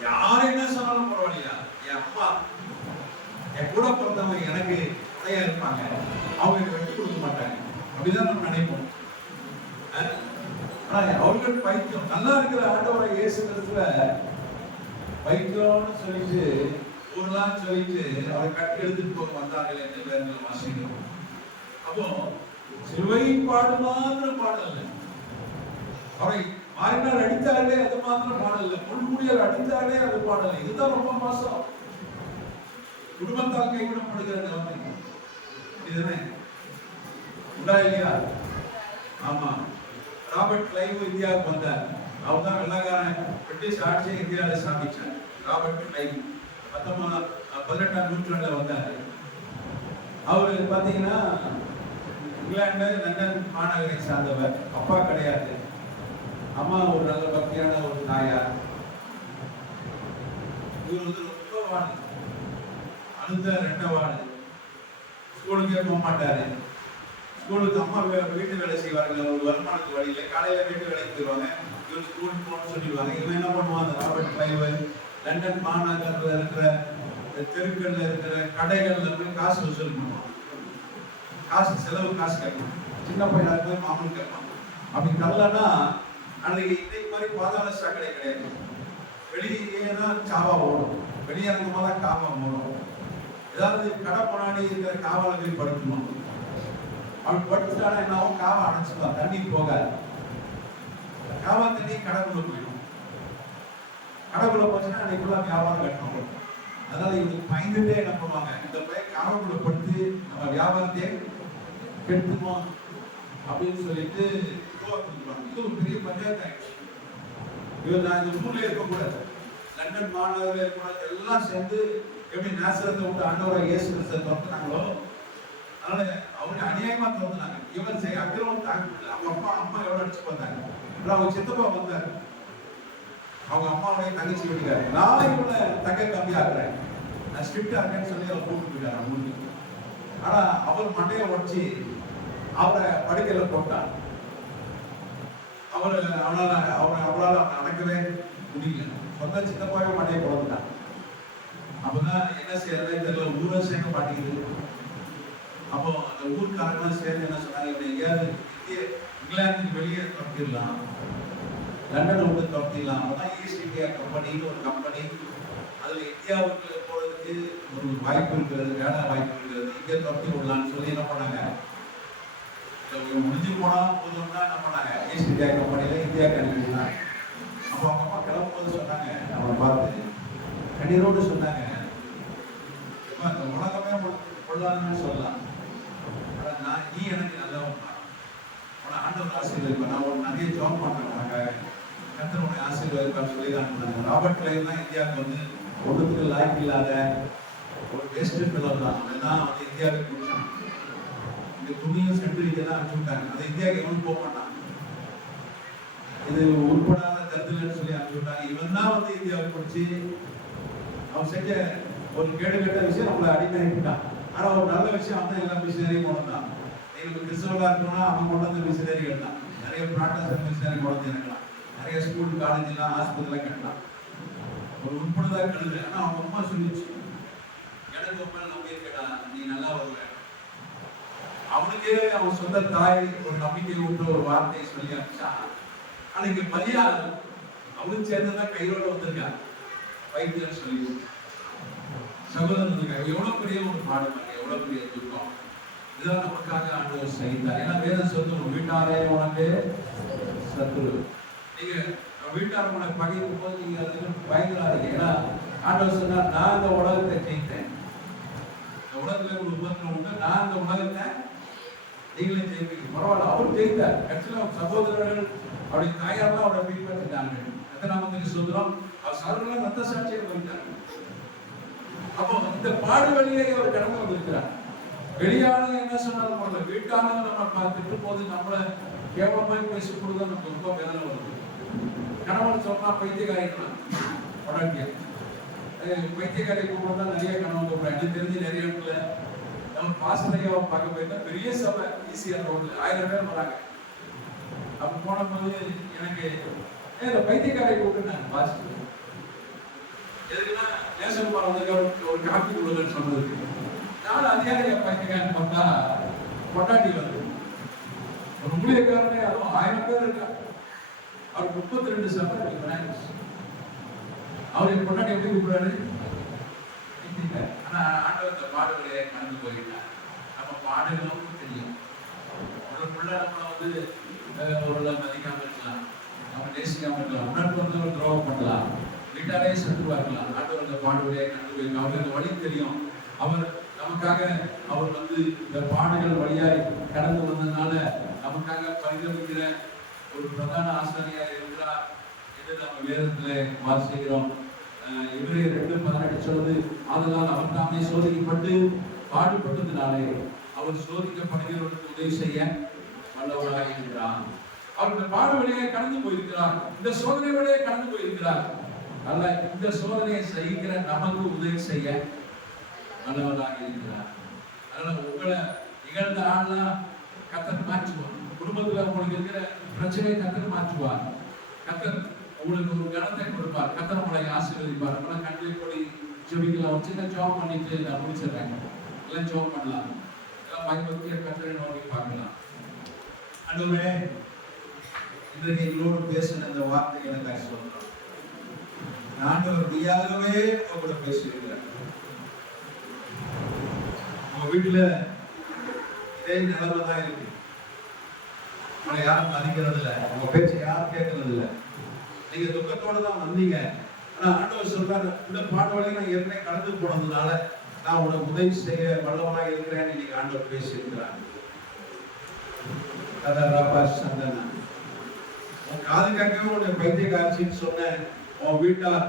யாரு என்ன சொன்னாலும் பரவாயில்லையா, என் அம்மா என் கூட பிறந்தவங்க எனக்கு துணையா இருப்பாங்க, அவங்க விட்டு கொடுக்க மாட்டாங்க, அப்படிதான் நம்ம நினைப்போம். ஆனா அவர்கள் பைத்தியம், நல்லா இருக்கிற ஆண்டவரை இயேசு கிறிஸ்துவ பைத்தியம்னு சொல்லிட்டு ஊர்லாம் சொல்லிட்டு அவரை கட்டி எடுத்துட்டு போக வந்தார்கள் என்று வேதங்கள் வாசிக்கிறோம். அப்போ சிலுவை பாடு மாத்திரம் பாடல்ல, அவரை மாறினார் அடித்தாலே அது மாத்திரம் பாடல்ல, முன்முடியால் அடித்தாலே அது பாடல்ல. இதுதான் ரொம்ப மோசம். குடும்பத்தால் கைவிடப்படுகிற நிலைமை இதுதானே உண்டா இல்லையா? ஆமா. ராபர்ட் கிளைவ் இந்தியாவுக்கு வந்தார். அவர் தான் வெள்ளக்காரன் பிரிட்டிஷ் ஆட்சியை இந்தியாவில் ஸ்தாபிச்சார். ராபர்ட் கிளைவ் 18ஆம் நூற்றாண்டுல வந்தார். அவரு பாத்தீங்கன்னா இங்கிலாந்து லண்டன் மாநகரை சார்ந்தவர். அப்பா கிடையாது, அம்மா ஒரு நல்ல பக்தியான ஒரு தாயார். இவர் வந்து ரொம்ப வாடு, அழுத்த ரெட்டவாடு, ஸ்கூலுக்கே போக மாட்டாரு. ஸ்கூலுக்கு அம்மா வீட்டு வேலை செய்வார்கள், ஒரு வருமானத்துக்கு வழியில காலையில வீட்டு வேலைக்கு போயிடுவாங்க, இவர் ஸ்கூலுக்கு போகணும்னு சொல்லிடுவாங்க. இவன் என்ன பண்ணுவான், அந்த ராபர்ட் கிளைவ் லண்டன் மாநகரில் இருக்கிற தெருக்கள்ல இருக்கிற கடைகள்ல போய் காசு வசூல் பண்ணுவான். காசு செலவு காசு கேட்பான், சின்ன பையனா போய் மாமூல் கேட்பான். அப்படி தரலன்னா அன்னைக்கு இன்னைக்கு மாதிரி பாதாள சாக்கடை கிடையாது, வெளியே தான் காவா ஓடும், வெளியரங்கமா தான் காவா ஓடும். ஏதாவது கடை முன்னாடி இருக்கிற காவால போய் படுக்கணும். அவன் படுத்துட்டானா என்ன ஆகும், காவா அடைச்சுக்கலாம், தண்ணி போகாது. காவா தண்ணி கடைக்குள்ள போயிடும். கடைக்குள்ள போச்சுன்னா அன்னைக்குள்ள வியாபாரம் கட்டணும். அதனால இவனுக்கு பயந்துட்டே என்ன பண்ணுவாங்க, இந்த பையன் காவக்குள்ள படுத்து நம்ம வியாபாரத்தையே கெடுத்துவோம் அப்படின்னு சொல்லிட்டு கொடுத்துருவாங்க. இது ஒரு பெரிய பஞ்சாயத்து ஆயிடுச்சு. இவர் நான் இந்த ஊர்ல இருக்கக்கூடாது, லண்டன் மாநகரில் இருக்கக்கூடாது, எல்லாம் சேர்ந்து எப்படி நேசரத்தை விட்டு ஆண்டவரை இயேசு கிறிஸ்துவை துரத்துனாங்களோ, அதனால அவருடைய அநியாயமா துரத்துனாங்க. இவன் செய்ய அக்கிரமம் தாங்க முடியல. அவங்க அப்பா அம்மா எவ்வளவு அடிச்சு பார்த்தாங்க. அவங்க சித்தப்பா வந்தார், அவங்க அம்மாவுடைய தங்கச்சி வீட்டுக்காரு, நான் இவனை தங்க கம்மியாக்குறேன், நான் ஸ்ட்ரிக்டா இருக்கேன்னு சொல்லி அவர் கூப்பிட்டு போயிட்டார் அவங்களுக்கு. ஆனா அவர் மண்டையை உடச்சி அவரை படுக்கையில போட்டார். அவரால் நடக்கவே முடியல. சொந்த சித்தப்பாவே மண்டையை குழந்தான். அப்பதான் என்ன செய்யறதே தெரியல, ஊரை சேர்க்க மாட்டேங்குது. அப்போ அந்த ஊர்க்காரங்களாம் சேர்ந்து என்ன சொன்னாங்க, இவனை எங்கேயாவது இங்கிலாந்துக்கு வெளியே துரத்திடலாம், லண்டனை விட்டு துரத்திடலாம். அப்பதான் ஈஸ்ட் இந்தியா கம்பெனின்னு ஒரு கம்பெனி, அதுல இந்தியாவுக்கு போறதுக்கு ஒரு வாய்ப்பு இருக்கிறது, வேலை வாய்ப்பு இருக்கிறது, இங்கே துரத்தி விடலான்னு சொல்லி என்ன பண்ணாங்க, முடிஞ்சு போனா போதும்னா என்ன பண்ணாங்க, ஈஸ்ட் இந்தியா கம்பெனியில இந்தியாவுக்கு அனுப்பிடுறாங்க. அப்போ அவங்க அம்மா கிளம்பும்போது சொன்னாங்க, அவனை பார்த்து கண்ணீரோடு சொன்னாங்க, இந்த உலகமே கொள்ளாதுன்னு சொல்லலாம், ஆனா நான் நீ எனக்கு நல்லவன் தான், உன ஆண்டவர் ஆசீர்வதிப்பார், நான் உன் நிறைய ஜாப் பண்றேன், கர்த்தர் உன்னை ஆசீர்வதிப்பார் சொல்லி தான் பண்ணாங்க. ராபர்ட் கிளைவ் தான் இந்தியாவுக்கு வந்து ஒன்றுத்துக்கு லாய்க்கு இல்லாத ஒரு வேஸ்ட் பிள்ளர் தான். அவன் வந்து இந்தியாவுக்கு முடிச்சான். இந்த துணியும் சென்ட்ரிக்கு தான் அனுப்பிவிட்டாங்க. அந்த இந்தியாவுக்கு எவனும் போக மாட்டான், இது உட்படாத கருத்துலன்னு சொல்லி அனுப்பிவிட்டாங்க. இவன் தான் வந்து இந்தியாவுக்கு முடிச்சு அவன் செஞ்ச ஒரு கேடுகட்ட விஷயம் நம்மளை அடிமையாக்கிட்டான். ஆனா ஒரு நல்ல விஷயம் அவன் தான் எல்லா மிஷினரியும் கொண்டு வந்தான். எங்களுக்கு கிறிஸ்தவர்களா இருக்கணும்னா அவன் கொண்டு வந்த மிஷினரிகள் தான். நிறைய ப்ராட்டஸ்டன்ட் மிஷினரி கொண்டு வந்து இருக்கலாம், நிறைய ஸ்கூல் காலேஜ் எல்லாம் ஆஸ்பத்திரிலாம் கட்டலாம். ஒரு உட்படுதா கழுது. ஆனா அவங்க அம்மா சொல்லிச்சு, எனக்கு உண்மை நம்பிக்கைடா, நீ நல்லா வருவ. அவனுக்கே அவன் சொந்த தாய் ஒரு நம்பிக்கை ஊற்ற ஒரு வார்த்தையை சொல்லி அனுப்பிச்சான். அன்னைக்கு மரியா அவனுக்கு சேர்ந்துதான் கையோட வந்திருக்கான் வைத்தியர் சொல்லி. சகோதரனுக்கு எவ்வளவு பெரிய ஒரு பாடம், எவ்வளவு பெரிய துக்கம். இதெல்லாம் நமக்காக ஆண்டவர் செய்தார். ஏன்னா வேதம் சொல்லும், வீட்டாரே உனக்கு சத்துரு. நீங்க வீட்டார் உனக்கு பகைக்கும் போது நீங்க அதுக்கு பயங்கராதீங்க. ஏன்னா ஆண்டவர் சொன்னார், நான் இந்த உலகத்தை ஜெயித்தேன். இந்த உலகத்துல ஒரு உபத்திரம் உண்டு, நான் இந்த உலகத்தை நீங்களே ஜெயிப்பீங்க. பரவாயில்ல, அவர் ஜெயித்தார். கட்சியில சகோதரர்கள் அவருடைய தாயாரெல்லாம் அவரை பின்பற்றிட்டாங்க. எத்தனாமத்துக்கு சொல்றோம், அவர் சகோதரர்கள் ரத்த சாட்சியை வந்தாங்க. அப்போ இந்த பாடு வழியை அவர் கடந்து வந்திருக்கிறார். வெளியானது என்ன சொன்னாலும் போல, வீட்டானது நம்ம பார்த்துட்டு போது நம்மளை கேவலமாய் பேசி கொடுத்தா நமக்கு ரொம்ப வேதனை வருது. கணவன் சொன்னா பைத்தியக்காரிக்கலாம் உடனே பைத்தியக்காரி கூப்பிட்டு தான் நிறைய கணவன் கூப்பிடுறேன். எனக்கு தெரிஞ்சு நிறைய இடத்துல நம்ம பாசனையாவை பார்க்க போயிருந்தா பெரிய சபை ஈஸியா ரோட்ல 1000 பேர் வராங்க. அப்ப போனபோது எனக்கு பைத்தியக்காரை கூப்பிட்டுனாங்க பாஸ்டர். எதுக்குன்னா நேசகுமார் வந்து ஒரு காப்பி கொடுங்கன்னு சொன்னதுக்கு. நானும் அதிகாரியா பைத்தியக்காரன் பார்த்தா பொட்டாட்டி வந்து ஒரு ஊழியக்காரனே, அதுவும் 1000 பேர் இருக்கா. அவர் 32 சபை அவருடைய பொட்டாட்டி எப்படி கூப்பிடுறாரு? ஆனா ஆண்டவர் இந்த பாடுகளை கடந்து போயிட்டார். நம்ம பாடுகளும் தெரியும். ஒரு பிள்ளை நம்மளை வந்து ஒரு மதிக்காம இருக்கலாம், நம்ம நேசிக்காம இருக்கலாம், உணர்வு வந்து ஒரு துரோகம் பண்ணலாம், வீட்டாலே சத்துருவா இருக்கலாம். ஆண்டவர் இந்த பாடுகளை கடந்து போயிருக்கார். அவருக்கு இந்த வழி தெரியும். அவர் நமக்காக அவர் வந்து இந்த பாடுகள் வழியாய் கடந்து வந்ததுனால நமக்காக பரிதவிக்கிற ஒரு பிரதான ஆசிரியர் இருக்கிறார் என்று நம்ம வேதத்துல வாசிக்கிறோம். எபிரேயர் 2:18 சொல்லுது, அதனால் அவர் தாமே சோதிக்கப்பட்டு பாடுபட்டதினாலே அவர் சோதிக்கப்படுகிறவர்களுக்கு உதவி செய்ய வல்லவராக இருக்கிறார். அவர் இந்த பாடு வழியை கடந்து போயிருக்கிறார், இந்த சோதனை வழியை கடந்து போயிருக்கிறார். அல்ல, இந்த சோதனையை செய்கிற நமக்கு உதவி செய்ய வல்லவராக இருக்கிறார். அதனால உங்களை நிகழ்ந்த ஆள்லாம் கர்த்தர் மாற்றுவார். குடும்பத்துல உங்களுக்கு இருக்கிற பிரச்சனையை கர்த்தர் மாற்றுவார். கர்த்தர் உங்களுக்கு ஒரு கணத்தை கொடுப்பார். கர்த்தர் உங்களை ஆசீர்வதிப்பார். நம்மளாம் கண்களை போய் ஜெபிக்கலாம். ஒரு சின்ன ஜாப் பண்ணிட்டு நான் முடிச்சிடுறேன். எல்லாம் ஜாப் பண்ணலாம், எல்லாம் பயன்படுத்திய கர்த்தரை நோக்கி பார்க்கலாம். ஆண்டவரே, இன்றைக்கு எங்களோடு பேசின அந்த வார்த்தை எனக்கு சொல்றேன். ஆண்டவர் மெய்யாகவே உங்களோட பேசுகிறார். உங்க வீட்டுல இதே நிலைமை தான் இருக்கு. உங்களை யாரும் மதிக்கிறது இல்லை, உங்க பேச்சை யாரும் கேட்கறது இல்லை. நீங்க துக்கத்தோட தான் வந்தீங்க. ஆனா ஆண்டவர் சொல்றாரு, இந்த பாட்டு வழியை நான் ஏற்கனவே கடந்து போனதுனால நான் உனக்கு உதவி செய்ய வல்லவனாக இருக்கிறேன்னு இன்னைக்கு ஆண்டவர் பேசி இருக்கிறார். சந்தனா உன் காது கேட்கவே உன்னை பைத்தியக்காரச்சின்னு சொன்ன உன் வீட்டார்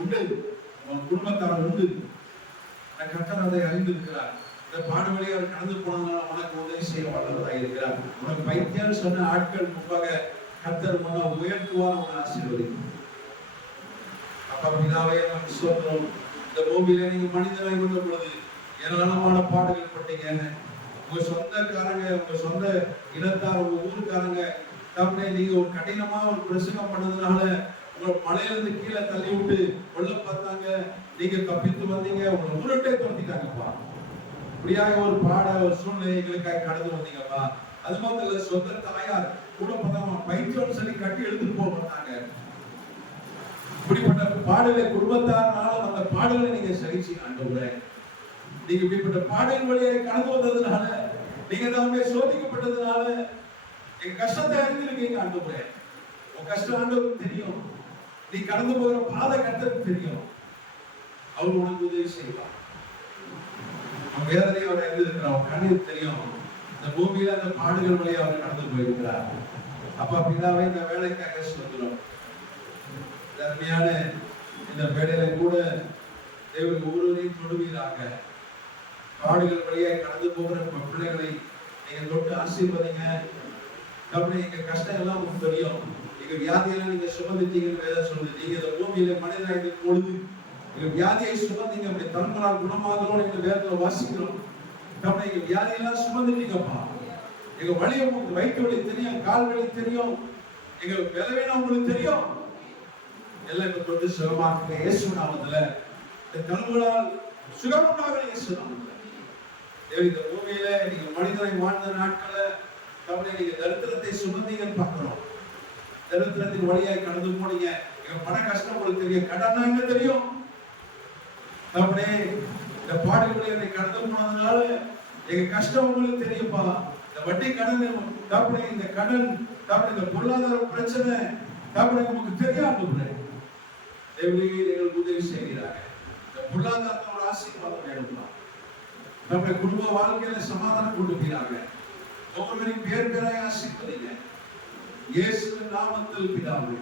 உண்டு, உன் குடும்பத்தார் உண்டு. கர்த்தர் அதை அறிந்திருக்கிறார். இந்த பாடு வழியை அவர் கடந்து போனதுனால உனக்கு உதவி செய்ய வல்லவராக இருக்கிறார். உனக்கு பைத்தியம் சொன்ன ஆட்கள் முன்பாக கர்த்தர் உன்னை உயர்த்துவார், உன்னை ஆசீர்வதிக்கும். அப்பா பிதாவே, நமக்கு சொல்றோம், இந்த பூமியில நீங்க மனிதனாய் வந்த பொழுது ஏராளமான பாடுகள் பட்டீங்க. உங்க சொந்தக்காரங்க, உங்க சொந்த இனத்தார், உங்க ஊருக்காரங்க தப்பே நீங்க ஒரு கடினமா ஒரு பிரசங்கம் பண்ணதுனால உங்க மலையிலிருந்து கீழே தள்ளி விட்டு கொல்ல பார்த்தாங்க. நீங்க தப்பித்து வந்தீங்க, உங்களை ஊரட்டே துரத்திட்டாங்கப்பா. இப்படியாக ஒரு பாட ஒரு சூழ்நிலை எங்களுக்காக கடந்து வந்தீங்கப்பா. அது மாதிரி இல்ல, சொந்த தாயார் கூட பார்த்தா பைத்தியம் சொல்லி கட்டி எடுத்துட்டு போக மாட்டாங்க. இப்படிப்பட்ட பாடலை குடும்பத்தாரனால அந்த பாடலை நீங்க சகிச்சீங்க ஆண்டவரே. நீங்க இப்படிப்பட்ட பாடல் வழியை கடந்து வந்ததுனால, நீங்க தாமே சோதிக்கப்பட்டதுனால எங்க கஷ்டத்தை அறிந்திருக்கீங்க ஆண்டவரே. உங்க கஷ்டம் ஆண்டவருக்கு தெரியும். நீ கடந்து போகிற பாதை கர்த்தருக்கு தெரியும். அவர் உனக்கு உதவி செய்வார். அவன் வேதனை அவர் அறிந்திருக்கிறார். அவன் கண்ணீர் தெரியும். இந்த பூமியில அந்த பாடுகள் வழியை அவர் கடந்து போயிருக்கிறார். அப்பா பிதாவே, இந்த வேலைக்காக சொல்கிறோம். தர்மையான இந்த வேலையில கூட தேவன் ஒவ்வொருவரையும் தொடுவீராக. பாடுகள் வழியை கடந்து போகிற பிள்ளைகளை நீங்க தொட்டு ஆசீர்வதிங்க. அப்படி எங்க கஷ்டம் எல்லாம் உங்களுக்கு தெரியும். எங்க வியாதியெல்லாம் நீங்க சுமந்துட்டீங்கன்னு வேதம் சொல்லுது. நீங்க இந்த பூமியில மனிதனாக பொழுது எங்க வியாதியை சுமந்தீங்க, அப்படி தலைமுறால் குணமாகிறோம் எங்க வேதத்துல வாசிக்கிறோம். நம்ம எங்க வியாதியெல்லாம் சுமந்துட்டீங்கப்பா. எங்க வலி உங்களுக்கு வயிற்று வலி தெரியும், கால் வலி தெரியும், எங்க விளைவேனா உங்களுக்கு தெரியும். எல்லாம் இப்ப தொட்டு சுகமாக்குங்க இயேசு நாமத்துல. இந்த கண்களால் சுகமுண்டாக இயேசு நாமத்துல. இந்த பூமியில நீங்க மனிதனை வாழ்ந்த நாட்கள தமிழை நீங்க தரித்திரத்தை சுமந்தீங்கன்னு பார்க்கிறோம். தரித்திரத்தின் வழியாய் கடந்து போனீங்க. எங்க பண கஷ்டம் உங்களுக்கு தெரியும், கடன்னா என்ன தெரியும். அப்படியே இந்த பாடுகளை கடந்து போனதுனால எங்க கஷ்டம் உங்களுக்கு தெரியும்பா. இந்த வட்டி கடன் தாப்படை, இந்த கடன் தாப்படை, இந்த பொருளாதார பிரச்சனை தாப்படை உங்களுக்கு தெரியாது. எங்களுக்கு உதவி செய்கிறாங்க. இந்த பொருளாதாரத்தோட ஆசீர்வாதம் வேணும்னா நம்முடைய குடும்ப வாழ்க்கையில சமாதானம் கொடுக்கிறாங்க. ஒவ்வொருவரையும் பேர் பேராய் ஆசீர்வதிங்க இயேசுவின் நாமத்தில் பிதாவே.